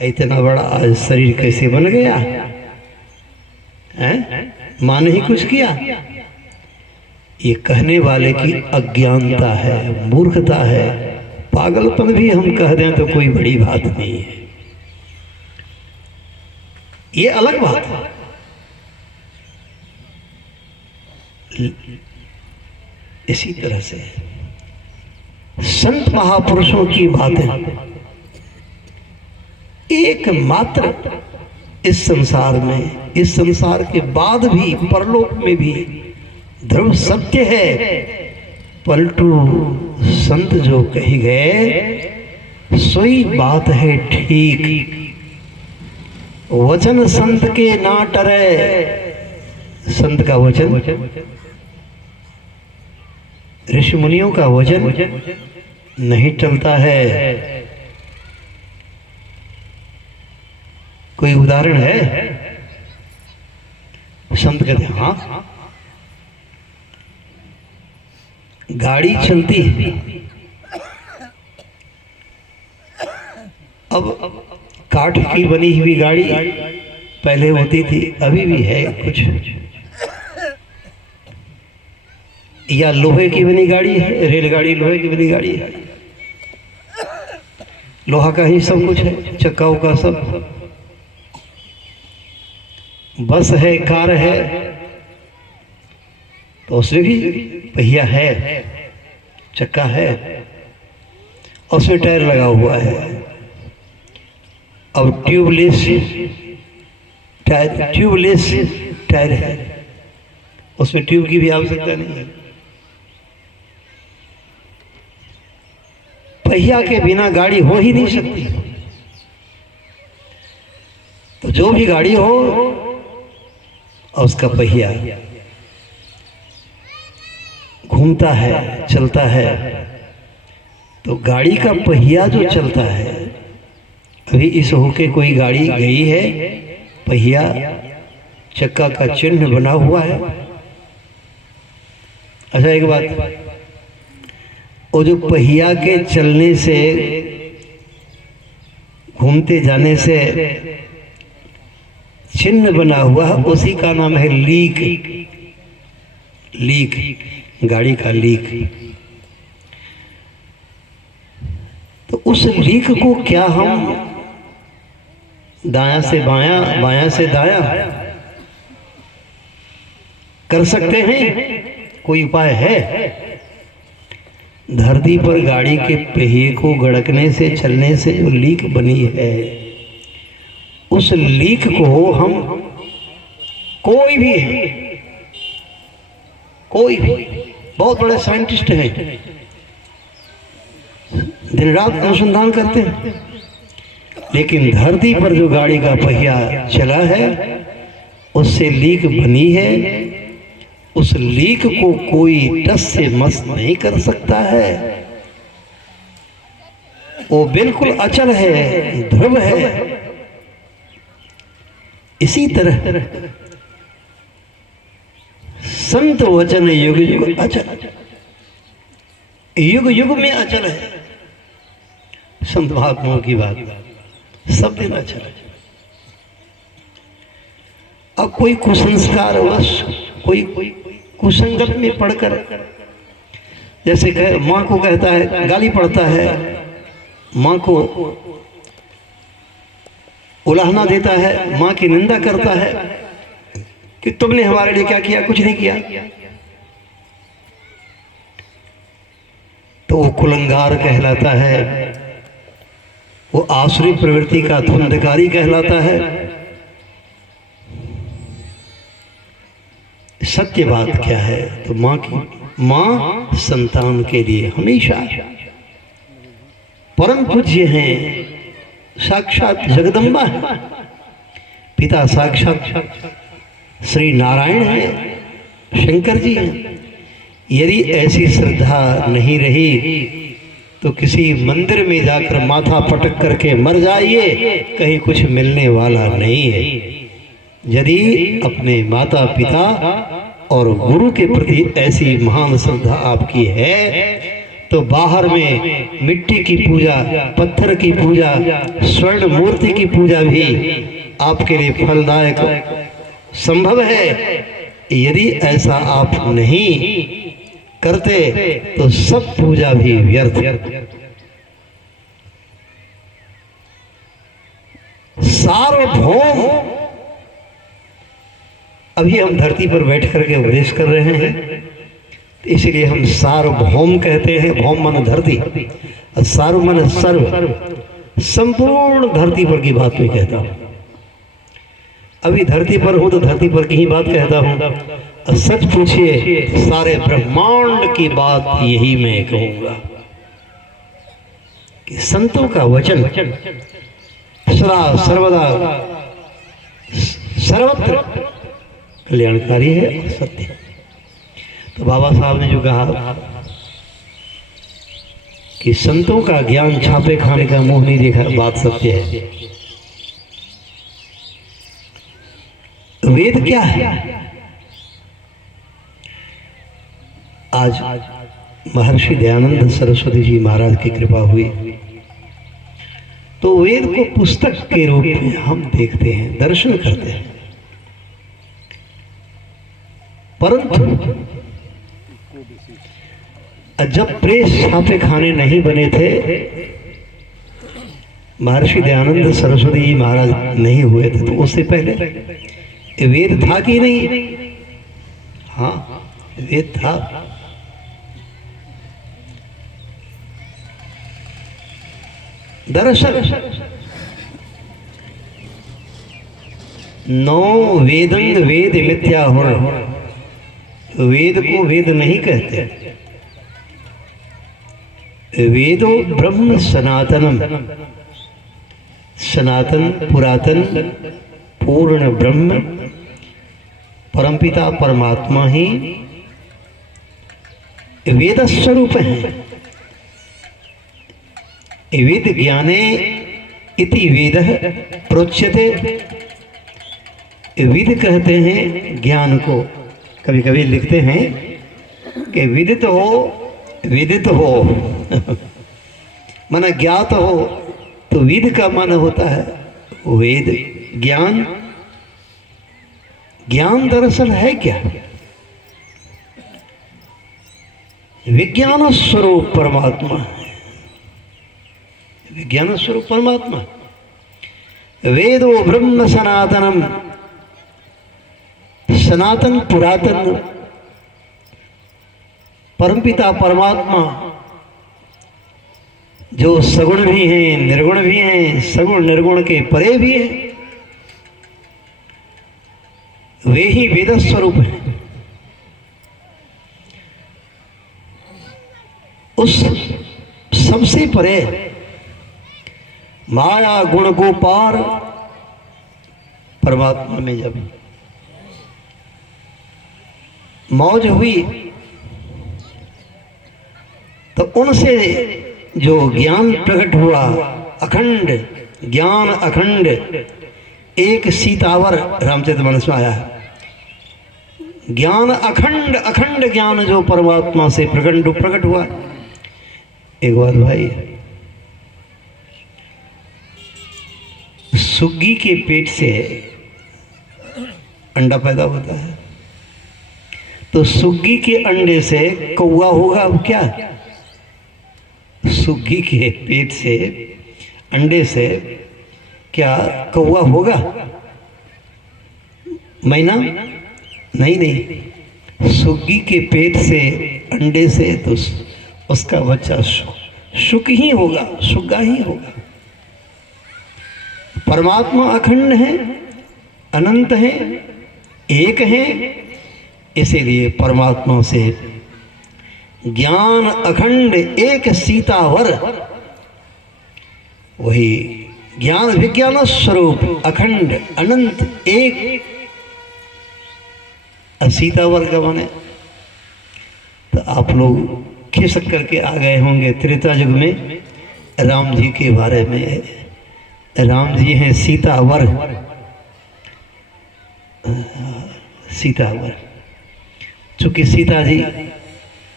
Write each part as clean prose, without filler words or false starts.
इतना बड़ा आज शरीर कैसे बन गया है? मां ने ही कुछ किया? ये कहने वाले की अज्ञानता है, मूर्खता है, पागलपन भी हम कह दें तो कोई बड़ी बात नहीं है। ये अलग बात है। इसी तरह से संत महापुरुषों की बातें एकमात्र इस संसार में, इस संसार के बाद भी परलोक में भी ध्रुव सत्य है। पलटू संत जो कही गए सोई बात है ठीक, वचन संत के ना टरे। संत का वचन, ऋषि मुनियों का वचन नहीं टलता है। कोई उदाहरण है? संत कहते हाँ, गाड़ी चलती है। अब काठ की बनी हुई गाड़ी पहले होती थी, अभी भी है कुछ, या लोहे की बनी गाड़ी है, रेलगाड़ी लोहे की बनी गाड़ी है, लोहा का ही सब कुछ है, चक्का का सब। बस है, कार है, तो उसमें भी पहिया है, चक्का है, उसमें टायर लगा हुआ है। अब ट्यूबलेस टायर है, उसमें ट्यूब की भी आवश्यकता नहीं है। पहिया के बिना गाड़ी हो ही नहीं सकती। तो जो भी गाड़ी हो और उसका पहिया घूमता है, चलता है, तो गाड़ी का पहिया जो चलता है, अभी इस होके कोई गाड़ी गई है, पहिया चक्का का चिन्ह बना हुआ है। अच्छा एक बात, वो जो पहिया के चलने से, घूमते जाने से चिन्ह बना हुआ, उसी का नाम है लीक। लीक, गाड़ी का लीक। तो उस लीक को क्या हम दायां से बायां, बायां से दायां कर सकते हैं? कोई उपाय है? धरती पर गाड़ी के पहिए को गड़कने से, चलने से जो लीक बनी है, उस लीक को हम, कोई भी है, कोई भी बहुत बड़े साइंटिस्ट हैं, दिन रात अनुसंधान करते हैं, लेकिन धरती पर जो गाड़ी का पहिया चला है, उससे लीक बनी है, उस लीक को कोई टस से मस नहीं कर सकता है। वो बिल्कुल अचल है, ध्रुव है। इसी तरह संत वचन युग युग अचल, युग युग में अचल है। संत महात्माओं की बात सब दिन अचल है। अब कोई कुसंस्कार वश, कोई कुसंगत में पढ़कर, जैसे माँ को कहता है, गाली पड़ता है, माँ को उलाहना देता है, माँ की निंदा करता है कि तुमने हमारे लिए क्या किया, कुछ नहीं किया, तो वो कुलंगार कहलाता है, वो आसुरी प्रवृत्ति का धुंधकारी कहलाता है। सत्य बात क्या है? तो माँ संतान के लिए हमेशा परम पूज्य हैं, साक्षात जगदम्बा है, पिता साक्षात श्री नारायण है, शंकर जी हैं। यदि ऐसी श्रद्धा नहीं रही तो किसी मंदिर में जाकर माथा पटक करके मर जाइए, कहीं कुछ मिलने वाला नहीं है। यदि अपने माता पिता और गुरु के प्रति ऐसी महान श्रद्धा आपकी है, तो बाहर में मिट्टी की पूजा, पत्थर की पूजा, स्वर्ण मूर्ति की पूजा भी आपके लिए फलदायक संभव है। यदि ऐसा आप नहीं करते तो सब पूजा भी व्यर्थ। सार्वभौम, अभी हम धरती पर बैठ करके उपदेश कर रहे हैं, इसीलिए हम सार्वभौम कहते हैं। भौम मन धरती और सार्व मन सर्व, संपूर्ण धरती पर की बात मैं कहता हूं। अभी धरती पर हूं तो धरती पर की ही बात कहता हूं, और सच पूछिए सारे ब्रह्मांड की बात यही मैं कहूंगा कि संतों का वचन सदा सर्वदा सर्वत्र कल्याणकारी है और सत्य है। तो बाबा साहब ने जो कहा कि संतों का ज्ञान छापे खाने का मुंह नहीं देखा, बात सत्य है। वेद क्या है? आज महर्षि दयानंद सरस्वती जी महाराज की कृपा हुई तो वेद को पुस्तक के रूप में हम देखते हैं, दर्शन करते हैं। परंतु जब प्रेस छापे खाने नहीं बने थे, महर्षि दयानंद सरस्वती जी महाराज नहीं हुए थे, तो उससे पहले वेद था कि नहीं? हाँ, वेद था। दरअसल नौ वेदंग वेद मिथ्याहुर, वेद को वेद नहीं कहते। वेदो ब्रह्म सनातनम, सनातन पुरातन पूर्ण ब्रह्म परमपिता परमात्मा ही वेद स्वरूप है। वेद ज्ञाने इति वेदः प्रोच्यते। विद कहते हैं ज्ञान को। कभी कभी लिखते हैं कि विदित हो मन ज्ञात हो, तो विद का मन होता है वेद, ज्ञान। ज्ञान दरअसल है क्या? विज्ञान स्वरूप परमात्मा है, विज्ञान स्वरूप परमात्मा। वेदो ब्रह्म सनातनम, सनातन पुरातन परमपिता परमात्मा, जो सगुण भी हैं निर्गुण भी हैं, सगुण निर्गुण के परे भी हैं, वे ही वेद स्वरूप हैं। उस सबसे परे माया गुण को पार परमात्मा में जब मौज हुई तो उनसे जो ज्ञान प्रकट हुआ, अखंड ज्ञान, अखंड एक सीतावर रामचरितमानस में आया है। ज्ञान अखंड, अखंड ज्ञान जो परमात्मा से प्रकट हुआ। एक बात भाई, सुग्गी के पेट से अंडा पैदा होता है, तो सुग्गी के अंडे से कौवा होगा। अब क्या, सुग्गी के पेट से अंडे से क्या कौवा होगा? मैना नहीं, सुग्गी के पेट से अंडे से तो उसका बच्चा शुक ही होगा, सुग्गा ही होगा। परमात्मा अखंड है, अनंत है, एक है, इसीलिए परमात्मा से ज्ञान अखंड एक सीतावर, वही ज्ञान विज्ञान स्वरूप अखंड अनंत एक सीतावर का बने। तो आप लोग खिसक करके आ गए होंगे त्रेता युग में राम जी के बारे में। राम जी हैं सीतावर, सीतावर। चूंकि सीता जी,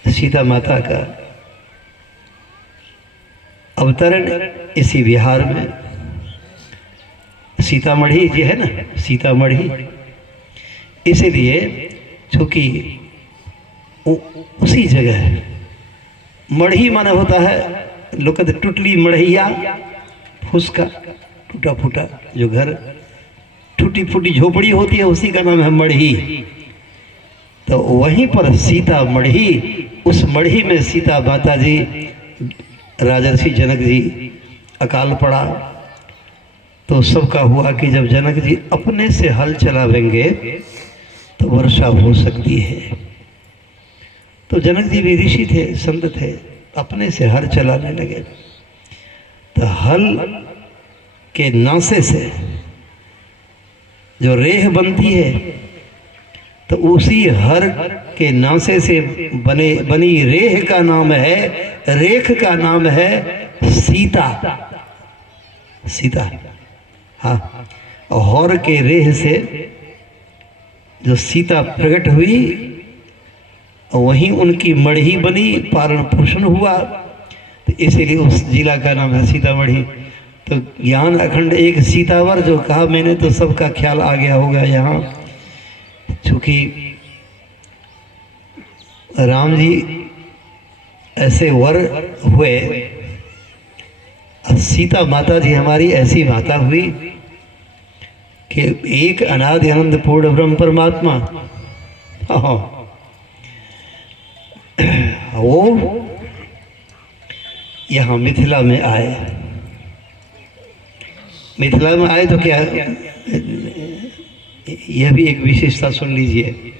सीता माता का अवतरण इसी बिहार में, सीतामढ़ी जी है ना, सीतामढ़ी, इसीलिए चूँकि उसी जगह मढ़ी माने होता है, लोग कहते टुटली मढ़िया, फुसका टूटा फूटा जो घर, टूटी फूटी झोपड़ी होती है, उसी का नाम है मढ़ी। तो वहीं पर सीता मढ़ी, उस मढ़ी में सीता माता जी, राजर्षि जनक जी अकाल पड़ा। तो सबका हुआ कि जब जनक जी अपने से हल चलावेंगे तो वर्षा हो सकती है। तो जनक जी भी ऋषि थे, संत थे, अपने से हल चलाने लगे। तो हल के नासे से जो रेह बनती है, तो उसी हर के नासे से बनी रेह का नाम है, रेख का नाम है सीता। सीता, हाँ। और के रेह से जो सीता प्रकट हुई, वहीं उनकी मढ़ी बनी, पालन पोषण हुआ, तो इसीलिए उस जिला का नाम है सीतामढ़ी। तो ज्ञान अखंड एक सीतावर जो कहा मैंने, तो सबका ख्याल आ गया होगा यहाँ। चूँकि राम जी ऐसे वर हुए, सीता माता जी हमारी ऐसी माता हुई कि एक अनादि आनंद पूर्ण ब्रह्म परमात्मा, वो यहाँ मिथिला में आए। मिथिला में आए तो क्या, यह भी एक विशेषता सुन लीजिए।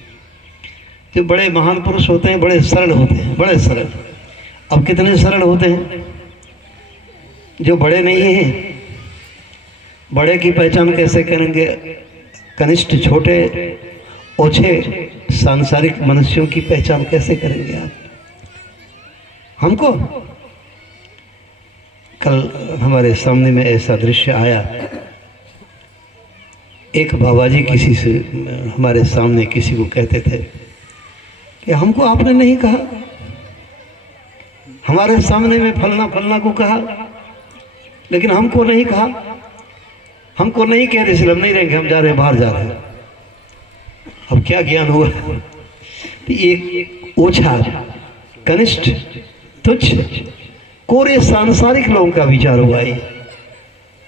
जो बड़े महान पुरुष होते हैं बड़े सरल होते हैं, बड़े सरल। अब कितने सरल होते हैं जो बड़े नहीं हैं। बड़े की पहचान कैसे करेंगे? कनिष्ठ, छोटे, ओछे सांसारिक मनुष्यों की पहचान कैसे करेंगे आप? हमको कल हमारे सामने में ऐसा दृश्य आया, एक बाबा जी किसी से हमारे सामने किसी को कहते थे कि हमको आपने नहीं कहा, हमारे सामने में फलना फलना को कहा, लेकिन हमको नहीं कहा। हमको नहीं कहते इसलिए हम नहीं रहेंगे, हम जा रहे हैं, बाहर जा रहे हैं। अब क्या ज्ञान हुआ? एक ओछा, कनिष्ठ, तुच्छ, कोरे सांसारिक लोगों का विचार हुआ है।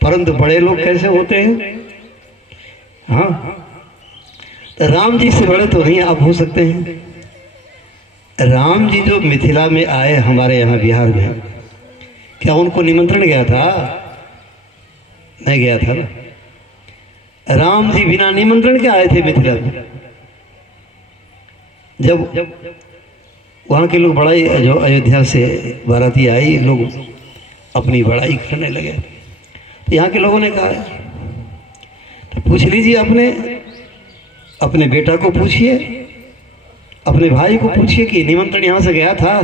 परंतु बड़े लोग कैसे होते हैं? हाँ, तो राम जी से बड़े तो नहीं आप हो सकते हैं। राम जी जो मिथिला में आए हमारे यहाँ बिहार में, क्या उनको निमंत्रण गया था? नहीं गया था ना। राम जी बिना निमंत्रण के आए थे मिथिला में। जब वहाँ के लोग बड़ाई, जो अयोध्या से बाराती आई, लोग अपनी बड़ाई करने लगे। तो यहाँ के लोगों ने कहा, तो पूछ लीजिए अपने बेटा को पूछिए, अपने भाई को पूछिए कि निमंत्रण यहाँ से गया था?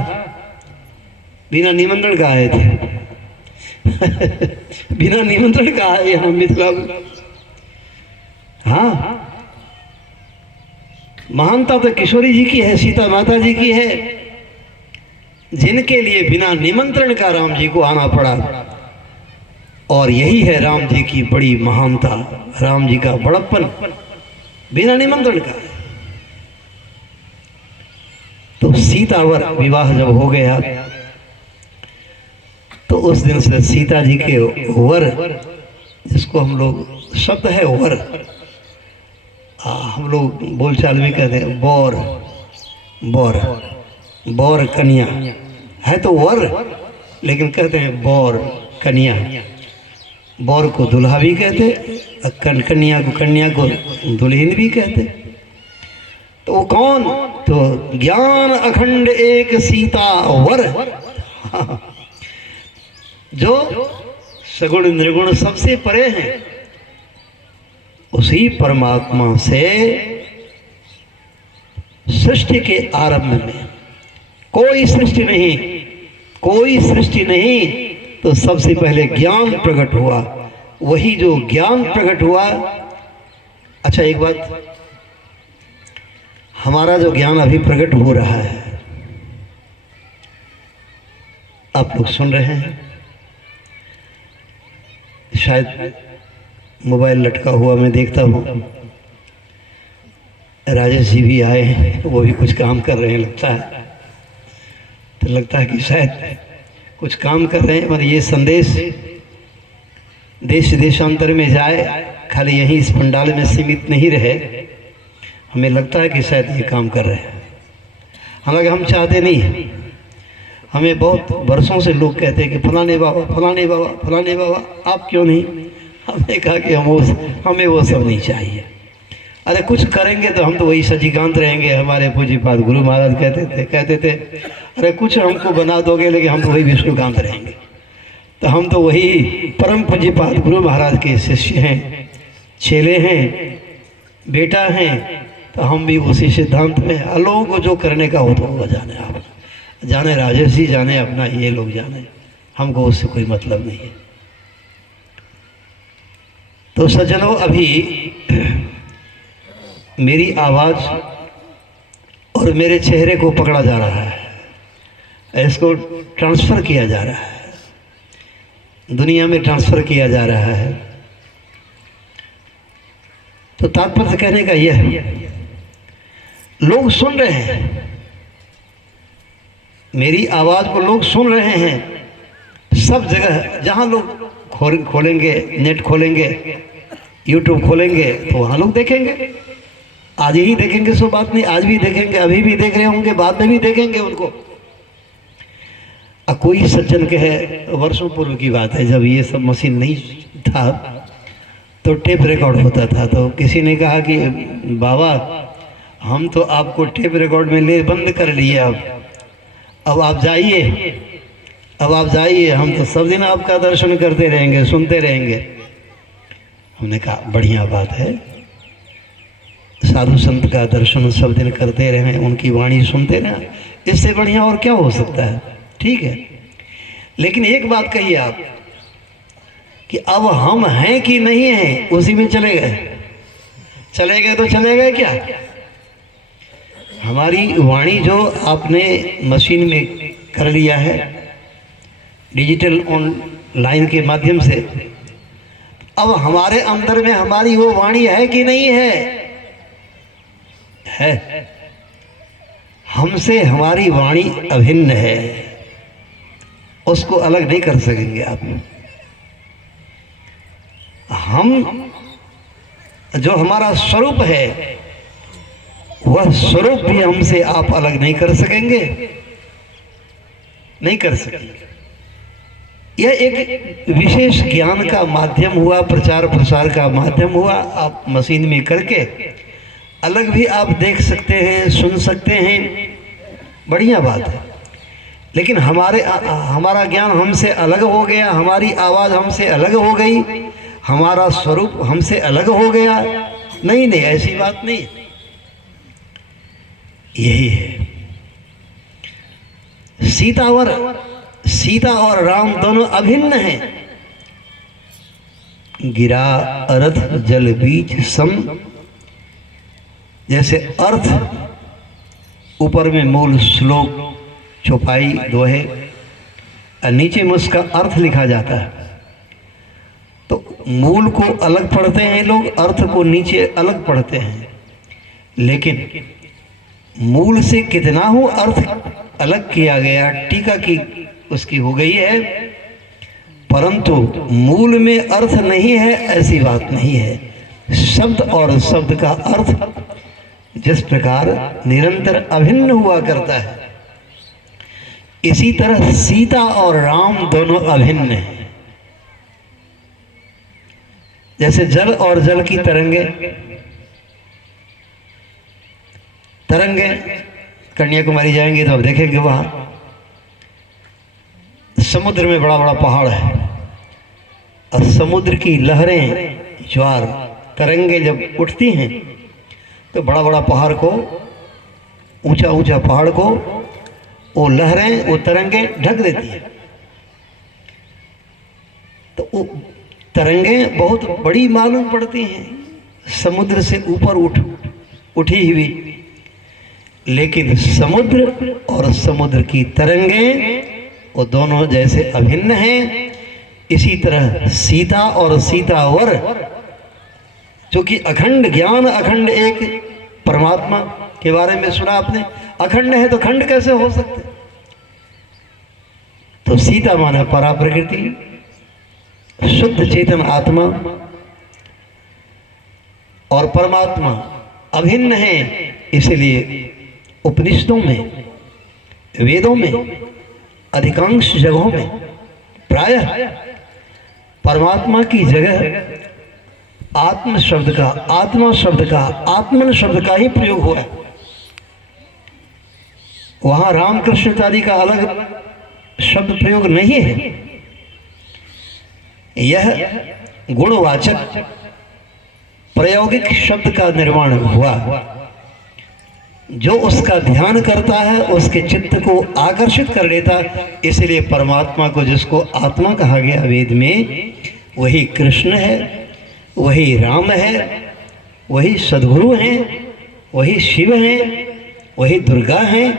बिना निमंत्रण का आए थे। बिना निमंत्रण का आए यहाँ मिथिला में। हाँ, महानता तो किशोरी जी की है, सीता माता जी की है, जिनके लिए बिना निमंत्रण का राम जी को आना पड़ा। और यही है राम जी की बड़ी महानता, राम जी का बड़प्पन, बिना निमंत्रण का। तो सीतावर विवाह जब हो गया, तो उस दिन से सीता जी के वर, जिसको हम लोग शब्द है वर, हम लोग बोलचाल में कहते हैं बौर, बौर, बौर कन्या है तो वर, लेकिन कहते हैं बौर कन्या। बौर को दुल्हा भी कहते, कन्या को दुल्हन भी कहते। तो वो कौन? तो ज्ञान अखंड एक सीता वर, जो सगुण निर्गुण सबसे परे हैं। उसी परमात्मा से सृष्टि के आरंभ में कोई सृष्टि नहीं, कोई सृष्टि नहीं, तो सबसे पहले ज्ञान प्रकट हुआ। वही जो ज्ञान प्रकट हुआ। अच्छा, एक बात, हमारा जो ज्ञान अभी प्रकट हो रहा है, आप लोग सुन रहे हैं, शायद मोबाइल लटका हुआ मैं देखता हूँ, राजेश जी भी आए हैं, वो भी कुछ काम कर रहे हैं लगता है। तो लगता है कि शायद कुछ काम कर रहे हैं, मगर ये संदेश देश देशांतर में जाए, खाली यहीं इस पंडाल में सीमित नहीं रहे। हमें लगता है कि शायद ये काम कर रहे हैं, हालांकि हम चाहते नहीं हैं। हमें बहुत वर्षों से लोग कहते हैं कि फलाने बाबा, फलाने बाबा, फलाने बाबा, आप क्यों नहीं। हमने कहा कि हमें वो सब नहीं चाहिए। अरे कुछ करेंगे तो हम तो वही सजीकांत रहेंगे। हमारे पूज्यपाद गुरु महाराज कहते थे अरे कुछ हमको बना दोगे लेकिन हम तो वही विष्णुकांत रहेंगे। तो हम तो वही परम पूज्यपाद गुरु महाराज के शिष्य हैं, चेले हैं, बेटा हैं। तो हम भी उसी सिद्धांत में, लोगों को जो करने का हो तो वो जाने, आप जाने, राजेश जी जाने, अपना ये लोग जाने, हमको उससे कोई मतलब नहीं है। तो सज्जनों, अभी मेरी आवाज़ और मेरे चेहरे को पकड़ा जा रहा है, इसको ट्रांसफ़र किया जा रहा है, दुनिया में ट्रांसफ़र किया जा रहा है। तो तात्पर्य कहने का यह है, लोग सुन रहे हैं, मेरी आवाज़ को लोग सुन रहे हैं सब जगह। जहाँ लोग खोलेंगे, नेट खोलेंगे, यूट्यूब खोलेंगे, तो वहाँ लोग देखेंगे। आज ही देखेंगे सो बात नहीं, आज भी देखेंगे, अभी भी देख रहे होंगे, बाद में भी देखेंगे उनको। कोई सज्जन कहे, वर्षों पूर्व की बात है, जब ये सब मशीन नहीं था तो टेप रिकॉर्ड होता था। तो किसी ने कहा कि बाबा, हम तो आपको टेप रिकॉर्ड में ले बंद कर लिए, अब आप जाइए, अब आप जाइए, हम तो सब दिन आपका दर्शन करते रहेंगे, सुनते रहेंगे। हमने कहा बढ़िया बात है, साधु संत का दर्शन सब दिन करते रहें, उनकी वाणी सुनते रहें, इससे बढ़िया और क्या हो सकता है। ठीक है, लेकिन एक बात कहिए आप कि अब हम हैं कि नहीं हैं, उसी में चले गए। चले गए तो चले गए क्या? हमारी वाणी जो आपने मशीन में कर लिया है, डिजिटल ऑनलाइन के माध्यम से, अब हमारे अंदर में हमारी वो वाणी है कि नहीं है? है। हमसे हमारी वाणी अभिन्न है, उसको अलग नहीं कर सकेंगे आप। हम जो हमारा स्वरूप है, वह स्वरूप भी हमसे आप अलग नहीं कर सकेंगे, नहीं कर सकेंगे। यह एक विशेष ज्ञान का माध्यम हुआ, प्रचार प्रसार का माध्यम हुआ। आप मशीन में करके अलग भी आप देख सकते हैं, सुन सकते हैं, बढ़िया बात है। लेकिन हमारा ज्ञान हमसे अलग हो गया, हमारी आवाज़ हमसे अलग हो गई, हमारा स्वरूप हमसे अलग हो गया। नहीं नहीं, ऐसी बात नहीं। यही है, सीता और राम दोनों अभिन्न हैं। गिरा अर्थ जल बीज सम, जैसे अर्थ ऊपर में मूल श्लोक चौपाई दोहे और नीचे में उसका अर्थ लिखा जाता है। तो मूल को अलग पढ़ते हैं लोग, अर्थ को नीचे अलग पढ़ते हैं। लेकिन मूल से कितना हो अर्थ अलग किया गया, टीका की उसकी हो गई है, परंतु मूल में अर्थ नहीं है, ऐसी बात नहीं है। शब्द और शब्द का अर्थ जिस प्रकार निरंतर अभिन्न हुआ करता है, इसी तरह सीता और राम दोनों अभिन्न हैं। जैसे जल और जल की तरंगे कन्याकुमारी जाएंगे तो अब देखेंगे वहां समुद्र में बड़ा बड़ा पहाड़ है, और समुद्र की लहरें, ज्वार, तरंगे जब उठती हैं तो बड़ा बड़ा पहाड़ को, ऊंचा ऊंचा पहाड़ को वो लहरें, वो तरंगे ढक देती है। तो वो तरंगे बहुत बड़ी मालूम पड़ती हैं, समुद्र से ऊपर उठी हुई। लेकिन समुद्र और समुद्र की तरंगे वो दोनों जैसे अभिन्न हैं, इसी तरह सीता और सीतावर, क्योंकि अखंड ज्ञान, अखंड एक परमात्मा के बारे में सुना आपने, अखंड है तो खंड कैसे हो सकते। तो सीता माने परा प्रकृति, शुद्ध चेतन आत्मा, और परमात्मा अभिन्न है। इसलिए उपनिषदों में, वेदों में, अधिकांश जगहों में प्रायः परमात्मा की जगह आत्म शब्द का, आत्मा शब्द का, आत्मन शब्द का ही प्रयोग हुआ है। वहां रामकृष्ण इत्यादि का अलग शब्द प्रयोग नहीं है। यह गुणवाचक प्रायोगिक शब्द का निर्माण हुआ। जो उसका ध्यान करता है उसके चित्त को आकर्षित कर लेता। इसलिए परमात्मा को जिसको आत्मा कहा गया वेद में, वही कृष्ण है, वही राम है, वही सद्गुरु हैं, वही शिव हैं, वही दुर्गा हैं।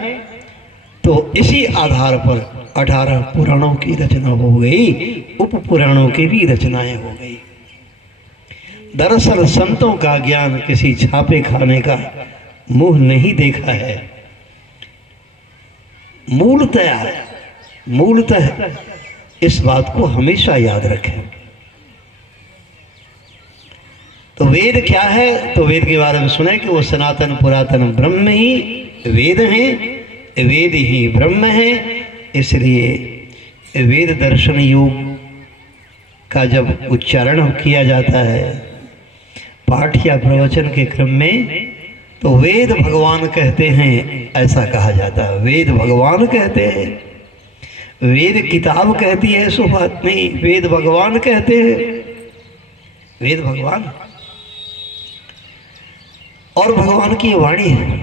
तो इसी आधार पर 18 पुराणों की रचना हो गई, उप पुराणों की भी रचनाएं हो गई। दरअसल संतों का ज्ञान किसी छापे खाने का मुंह नहीं देखा है। मूलतः इस बात को हमेशा याद रखें। तो वेद क्या है? तो वेद के बारे में सुने कि वो सनातन पुरातन ब्रह्म ही वेद हैं, वेद ही ब्रह्म है। इसलिए वेद दर्शन योग का जब उच्चारण किया जाता है पाठ या प्रवचन के क्रम में, तो वेद भगवान कहते हैं, ऐसा कहा जाता है। वेद भगवान कहते हैं, वेद किताब कहती है, सो बात नहीं, वेद भगवान कहते हैं। वेद भगवान और भगवान की वाणी है।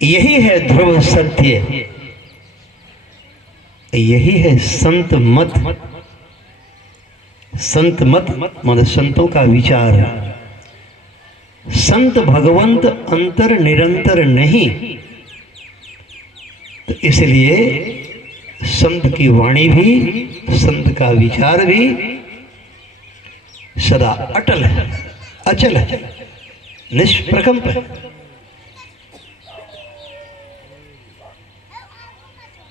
यही है ध्रुव सत्य, यही है संत मत। संत मत मान संतों का विचार। संत भगवंत अंतर निरंतर नहीं, तो इसलिए संत की वाणी भी, संत का विचार भी सदा अटल है, अचल है, निष्प्रकंप है।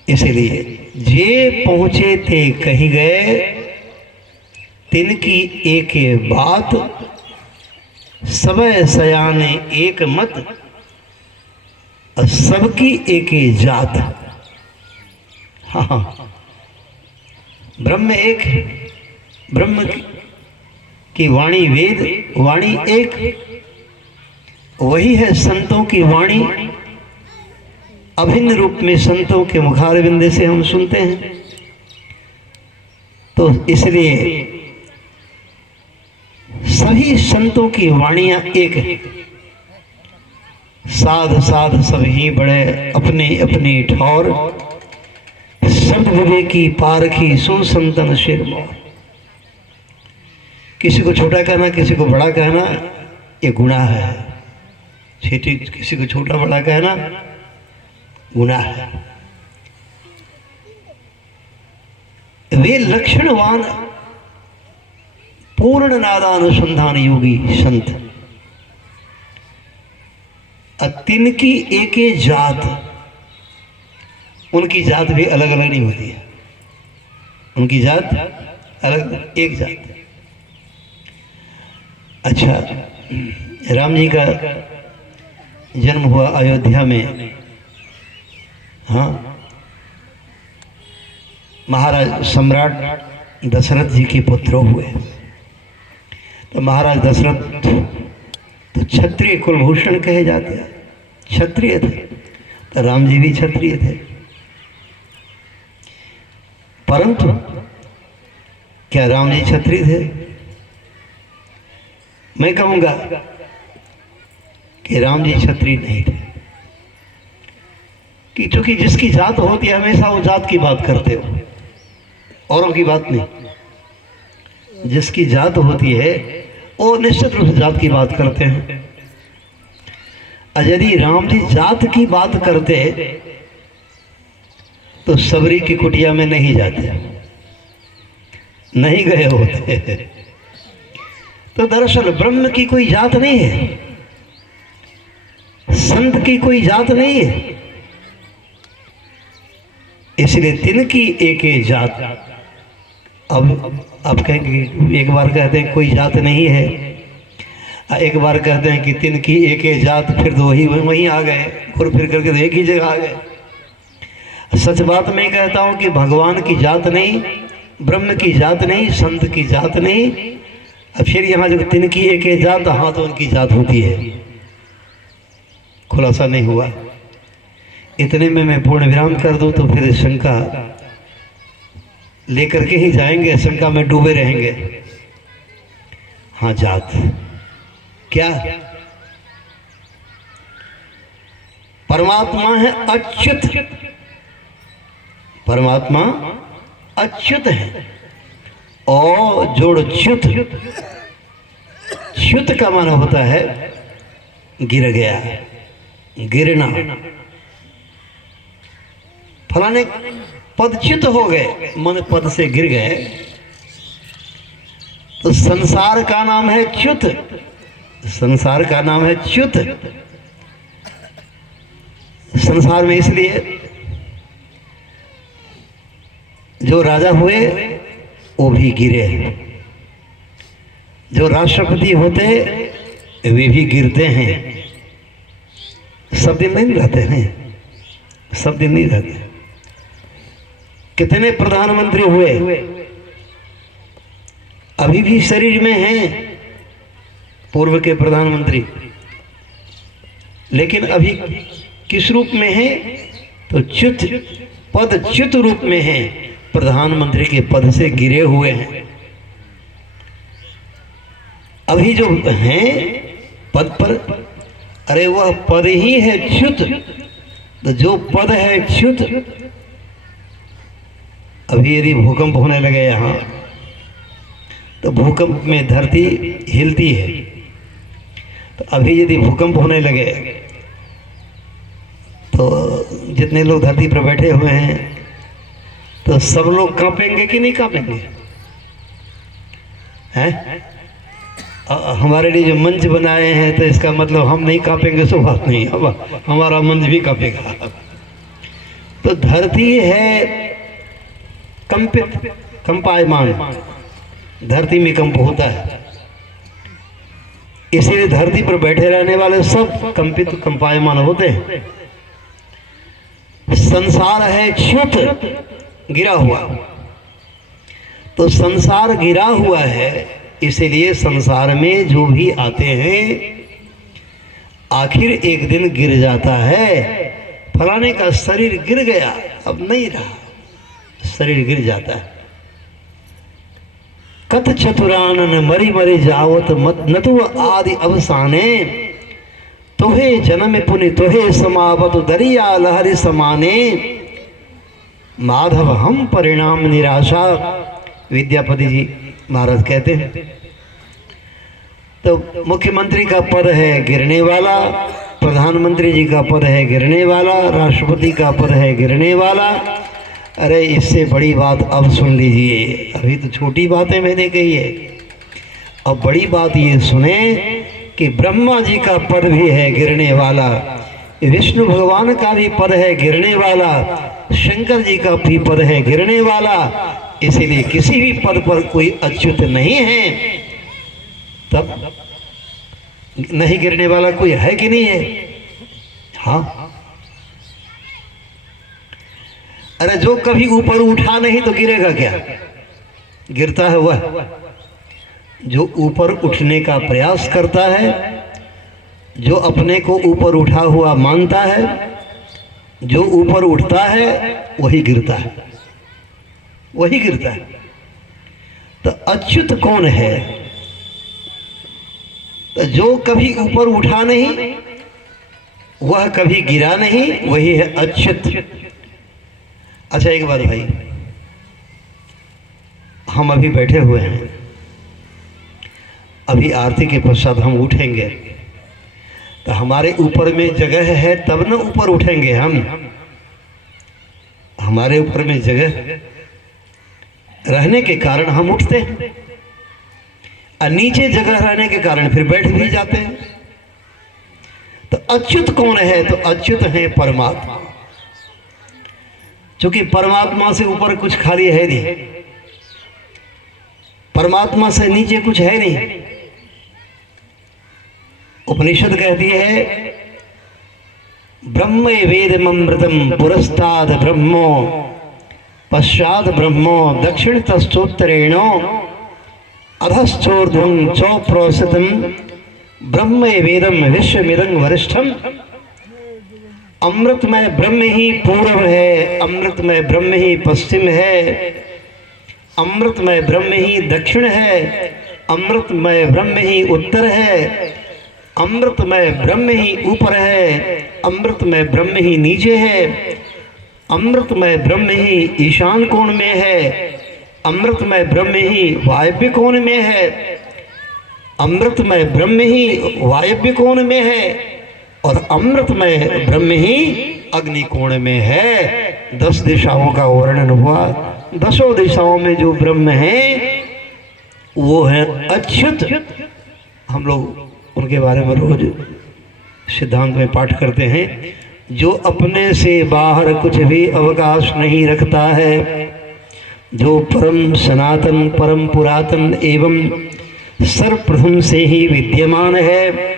इसलिए जे पहुंचे थे कहीं गए, तिनकी एक बात, समय सयाने एक मत, सबकी एक जात। हाँ, ब्रह्म एक, ब्रह्म की वाणी वेद वाणी एक, वही है संतों की वाणी। अभिन्न रूप में संतों के मुखारविंद से हम सुनते हैं। तो इसलिए सभी संतों की वाणियां एक है। साध साध सब ही बड़े अपने अपने ठौर, शब्द विवेकी पारखी सो संतन शिरमौर। किसी को छोटा कहना, किसी को बड़ा कहना, ये गुनाह है। किसी को छोटा बड़ा कहना गुनाह है। वे लक्षणवान पूर्ण नादानुसंधान योगी संत, तिनकी एक जात। उनकी जात भी अलग अलग नहीं होती है, उनकी जात अलग, एक जात। अच्छा, राम जी का जन्म हुआ अयोध्या में। हाँ, महाराज सम्राट दशरथ जी के पुत्र हुए। तो महाराज दशरथ तो क्षत्रिय कुलभूषण कहे जाते हैं, क्षत्रिय थे। तो राम जी भी क्षत्रिय थे, परंतु क्या राम जी क्षत्रिय थे? मैं कहूंगा कि राम जी क्षत्रिय नहीं थे। कि चूंकि जिसकी जात होती है हमेशा वो जात की बात करते हो, औरों की बात नहीं। जिसकी जात होती है वो निश्चित रूप से जात की बात करते हैं। और यदि राम जी जात की बात करते तो सबरी की कुटिया में नहीं जाते, नहीं गए होते। तो दरअसल ब्रह्म की कोई जात नहीं है, संत की कोई जात नहीं है, इसलिए तिनकी एक जात। अब कहेंगे, एक बार कहते हैं कोई जात नहीं है, एक बार कहते हैं कि तिनकी एक जात, फिर तो वहीं आ गए, और फिर करके तो एक ही जगह आ गए। सच बात मैं कहता हूं कि भगवान की जात नहीं, ब्रह्म की जात नहीं, संत की जात नहीं। अब फिर यहाँ जो तिनकी एक जात, हाँ तो उनकी जात होती है, खुलासा नहीं हुआ। इतने में मैं पूर्ण विराम कर दूं तो फिर शंका लेकर के ही जाएंगे, शंका में डूबे रहेंगे। हाँ, जात क्या? परमात्मा है अच्युत, परमात्मा अच्युत है, और जोड़ च्युत, च्युत का माना होता है गिर गया, गिरना। फलाने पदच्युत हो गए, मन पद से गिर गए। तो संसार का नाम है च्युत, संसार का नाम है च्युत। संसार में इसलिए जो राजा हुए वो भी गिरे, जो राष्ट्रपति होते वे भी गिरते हैं। सब दिन नहीं रहते हैं, सब दिन नहीं रहते। कितने प्रधानमंत्री हुए अभी भी शरीर में हैं, पूर्व के प्रधानमंत्री, लेकिन अभी किस रूप में हैं? तो च्युत, पद च्युत रूप में हैं, प्रधानमंत्री के पद से गिरे हुए हैं। अभी जो हैं पद पर, अरे वह पद ही है च्युत। तो जो पद है च्युत, अभी यदि भूकंप होने लगे यहाँ, तो भूकंप में धरती हिलती है। तो अभी यदि भूकंप होने लगे तो जितने लोग धरती पर बैठे हुए हैं तो सब लोग कांपेंगे कि नहीं कांपेंगे? हैं? हमारे लिए जो मंच बनाए हैं, तो इसका मतलब हम नहीं कांपेंगे सो बात नहीं, हमारा मंच भी कांपेगा। तो धरती है कंपित, कंपायमान, धरती में कंप होता है, इसीलिए धरती पर बैठे रहने वाले सब कंपित कंपायमान होते हैं। संसार है च्युत, गिरा हुआ। तो संसार गिरा हुआ है, इसलिए संसार में जो भी आते हैं आखिर एक दिन गिर जाता है। फलाने का शरीर गिर गया, अब नहीं रहा, शरीर गिर जाता है। कत चतुरानन मरी मरी जावत मत नतु आदि अवसाने, तुहे जन्म पुनि तुहे समावत दरिया लहरी समाने, माधव हम परिणाम निराशा। विद्यापति जी महाराज कहते हैं। तो मुख्यमंत्री का पद है गिरने वाला, प्रधानमंत्री जी का पद है गिरने वाला, राष्ट्रपति का पद है गिरने वाला। अरे इससे बड़ी बात अब सुन लीजिए, अभी तो छोटी बातें मैंने कही है, अब बड़ी बात ये सुने कि ब्रह्मा जी का पद भी है गिरने वाला, विष्णु भगवान का भी पद है गिरने वाला, शंकर जी का भी पद है गिरने वाला। इसीलिए किसी भी पद पर कोई अच्युत नहीं है। तब नहीं गिरने वाला कोई है कि नहीं है? हाँ, अरे जो कभी ऊपर उठा नहीं तो गिरेगा क्या? गिरता है वह जो ऊपर उठने का प्रयास करता है, जो अपने को ऊपर उठा हुआ मानता है, जो ऊपर उठता है वही गिरता है, वही गिरता है। तो अच्युत कौन है? तो जो कभी ऊपर उठा नहीं, वह कभी गिरा नहीं, वही है अच्युत। अच्छा एक बात भाई, हम अभी बैठे हुए हैं, अभी आरती के पश्चात हम उठेंगे, तो हमारे ऊपर में जगह है तब न ऊपर उठेंगे हम। हमारे ऊपर में जगह रहने के कारण हम उठते हैं, और नीचे जगह रहने के कारण फिर बैठ भी जाते हैं। तो अच्युत कौन है? तो अच्युत है परमात्मा। क्योंकि परमात्मा से ऊपर कुछ खाली है नहीं, परमात्मा से नीचे कुछ है नहीं। उपनिषद कहती है ब्रह्म वेदमृतम पुरस्ताद ब्रह्मो पश्चात ब्रह्मो दक्षिणतस्तोत्तरेणो अधश्चोर्ध्वं चौप्रोसतम ब्रह्म वेदम विश्वमिदं वरिष्ठम। अमृतमय ब्रह्म ही पूर्व है, अमृतमय ब्रह्म ही पश्चिम है, अमृतमय ब्रह्म ही दक्षिण है, अमृतमय ब्रह्म ही उत्तर है, अमृतमय ब्रह्म ही ऊपर है, अमृतमय ब्रह्म ही नीचे है, अमृतमय ब्रह्म ही ईशान कोण में है, अमृतमय ब्रह्म ही वायव्य कोण में है, अमृतमय ब्रह्म ही वायव्य कोण में है, और अमृतमय ब्रह्म ही अग्नि कोण में है। 10 दिशाओं का वर्णन हुआ। 10 दिशाओं में जो ब्रह्म है वो है अच्युत। हम लोग उनके बारे में रोज सिद्धांत में पाठ करते हैं। जो अपने से बाहर कुछ भी अवकाश नहीं रखता है, जो परम सनातन परम पुरातन एवं सर्वप्रथम से ही विद्यमान है,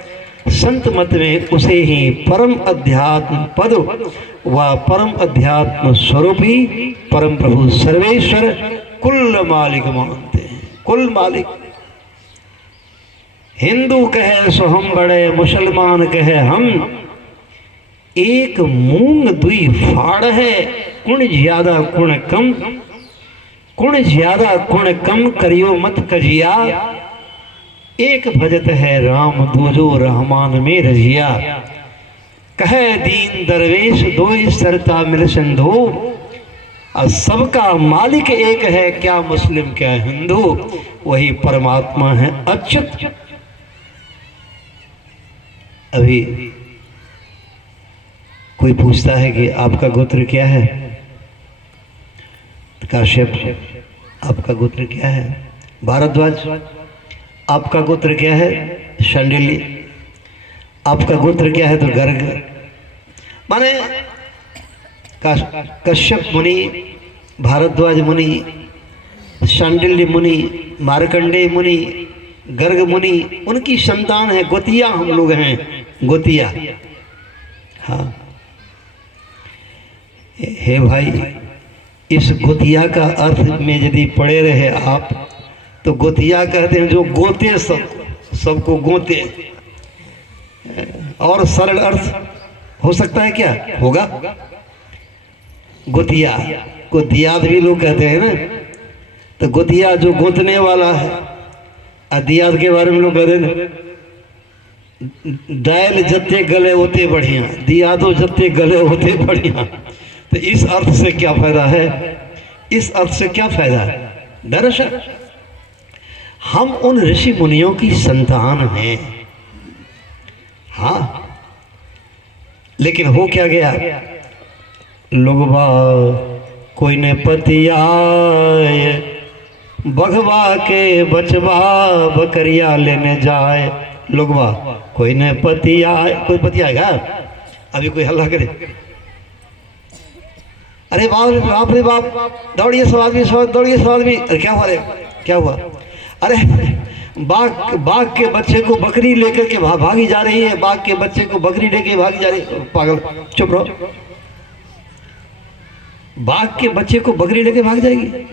संत मत में उसे ही परम अध्यात्म पद व परम अध्यात्म स्वरूपी परम प्रभु सर्वेश्वर कुल मालिक मानते हैं। कुल मालिक। हिंदू कहे सो हम बड़े, मुसलमान कहे हम, एक मूंग दुई फाड़ है, कुण ज्यादा कुण कम, कुण ज्यादा कुण कम करियो मत कजिया, एक भजत है राम दूजो रहमान में रजिया, कहे दीन दरवेश दो सरता मिल सिंधु, और सबका मालिक एक है, क्या मुस्लिम क्या हिंदू, वही परमात्मा है अच्युत। अभी कोई पूछता है कि आपका गोत्र क्या है? काश्यप। आपका गोत्र क्या है? भारद्वाज। आपका गोत्र क्या है? शांडिल्य। आपका गोत्र क्या है? तो गर्ग। माने कश्यप मुनि, भारद्वाज मुनि, शांडिल्य मुनि, मार्कंडेय मुनि, गर्ग मुनि, उनकी संतान है। गोतिया हम लोग हैं, गोतिया। हाँ हे भाई, इस गोतिया का अर्थ में यदि पढ़े रहे आप तो गोतिया कहते हैं जो गोते सबको गोते। और सरल अर्थ हो सकता है क्या? होगा। गोतिया को दियाद भी लोग कहते हैं ना, तो गोतिया जो गोतने वाला है। दियाद के बारे में लोग कहते हैं डायल जत्ते गले होते बढ़िया, दियादो जत्ते गले होते बढ़िया। तो इस अर्थ से क्या फायदा है? इस अर्थ से क्या फायदा है? दरअसल हम उन ऋषि मुनियों की संतान हैं। हाँ, लेकिन हो क्या गया? लोगबा कोई ने पतियाए, बघवा के बचवा बकरिया लेने जाए। लोगबा कोई ने पतियाए, कोई पतियाएगा? अभी कोई हल्ला करे, अरे बाप रे बाप, दौड़िए सब आदमी, दौड़िए सब आदमी। अरे क्या हुआ रे? क्या हुआ? अरे बाघ के बच्चे को बकरी लेकर के भागी जा रही है, बाघ के बच्चे को बकरी लेके भागी जा रही है। पागल, चुप रहो। बाघ के बच्चे को बकरी लेके भाग जाएगी?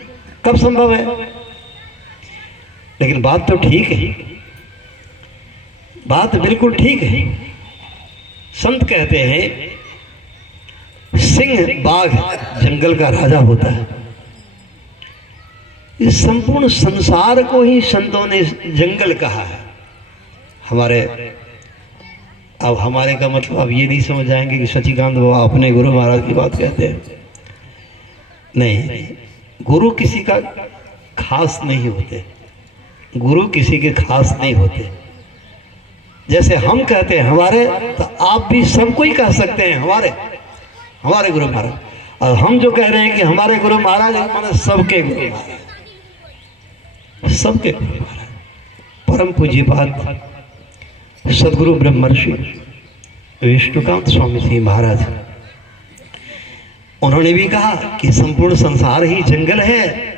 कब संभव है? लेकिन बात तो ठीक है, बात बिल्कुल ठीक है। संत कहते हैं सिंह बाघ जंगल का राजा होता है। इस संपूर्ण संसार को ही संतों ने जंगल कहा है। अब हमारे का मतलब अब ये नहीं समझ आएंगे कि सच्चिदानंद बाबा अपने गुरु महाराज की बात कहते हैं। नहीं, गुरु किसी का खास नहीं होते, गुरु किसी के खास नहीं होते। जैसे हम कहते हैं हमारे, तो आप भी सबको ही कह सकते हैं हमारे गुरु महाराज। और हम जो कह रहे हैं कि हमारे गुरु महाराज हमारे सबके गुरु महाराज, सबके गुरु महाराज परम पूज्यपाद सदगुरु ब्रह्मर्षि विष्णुकांत स्वामी जी महाराज, उन्होंने भी कहा कि संपूर्ण संसार ही जंगल है,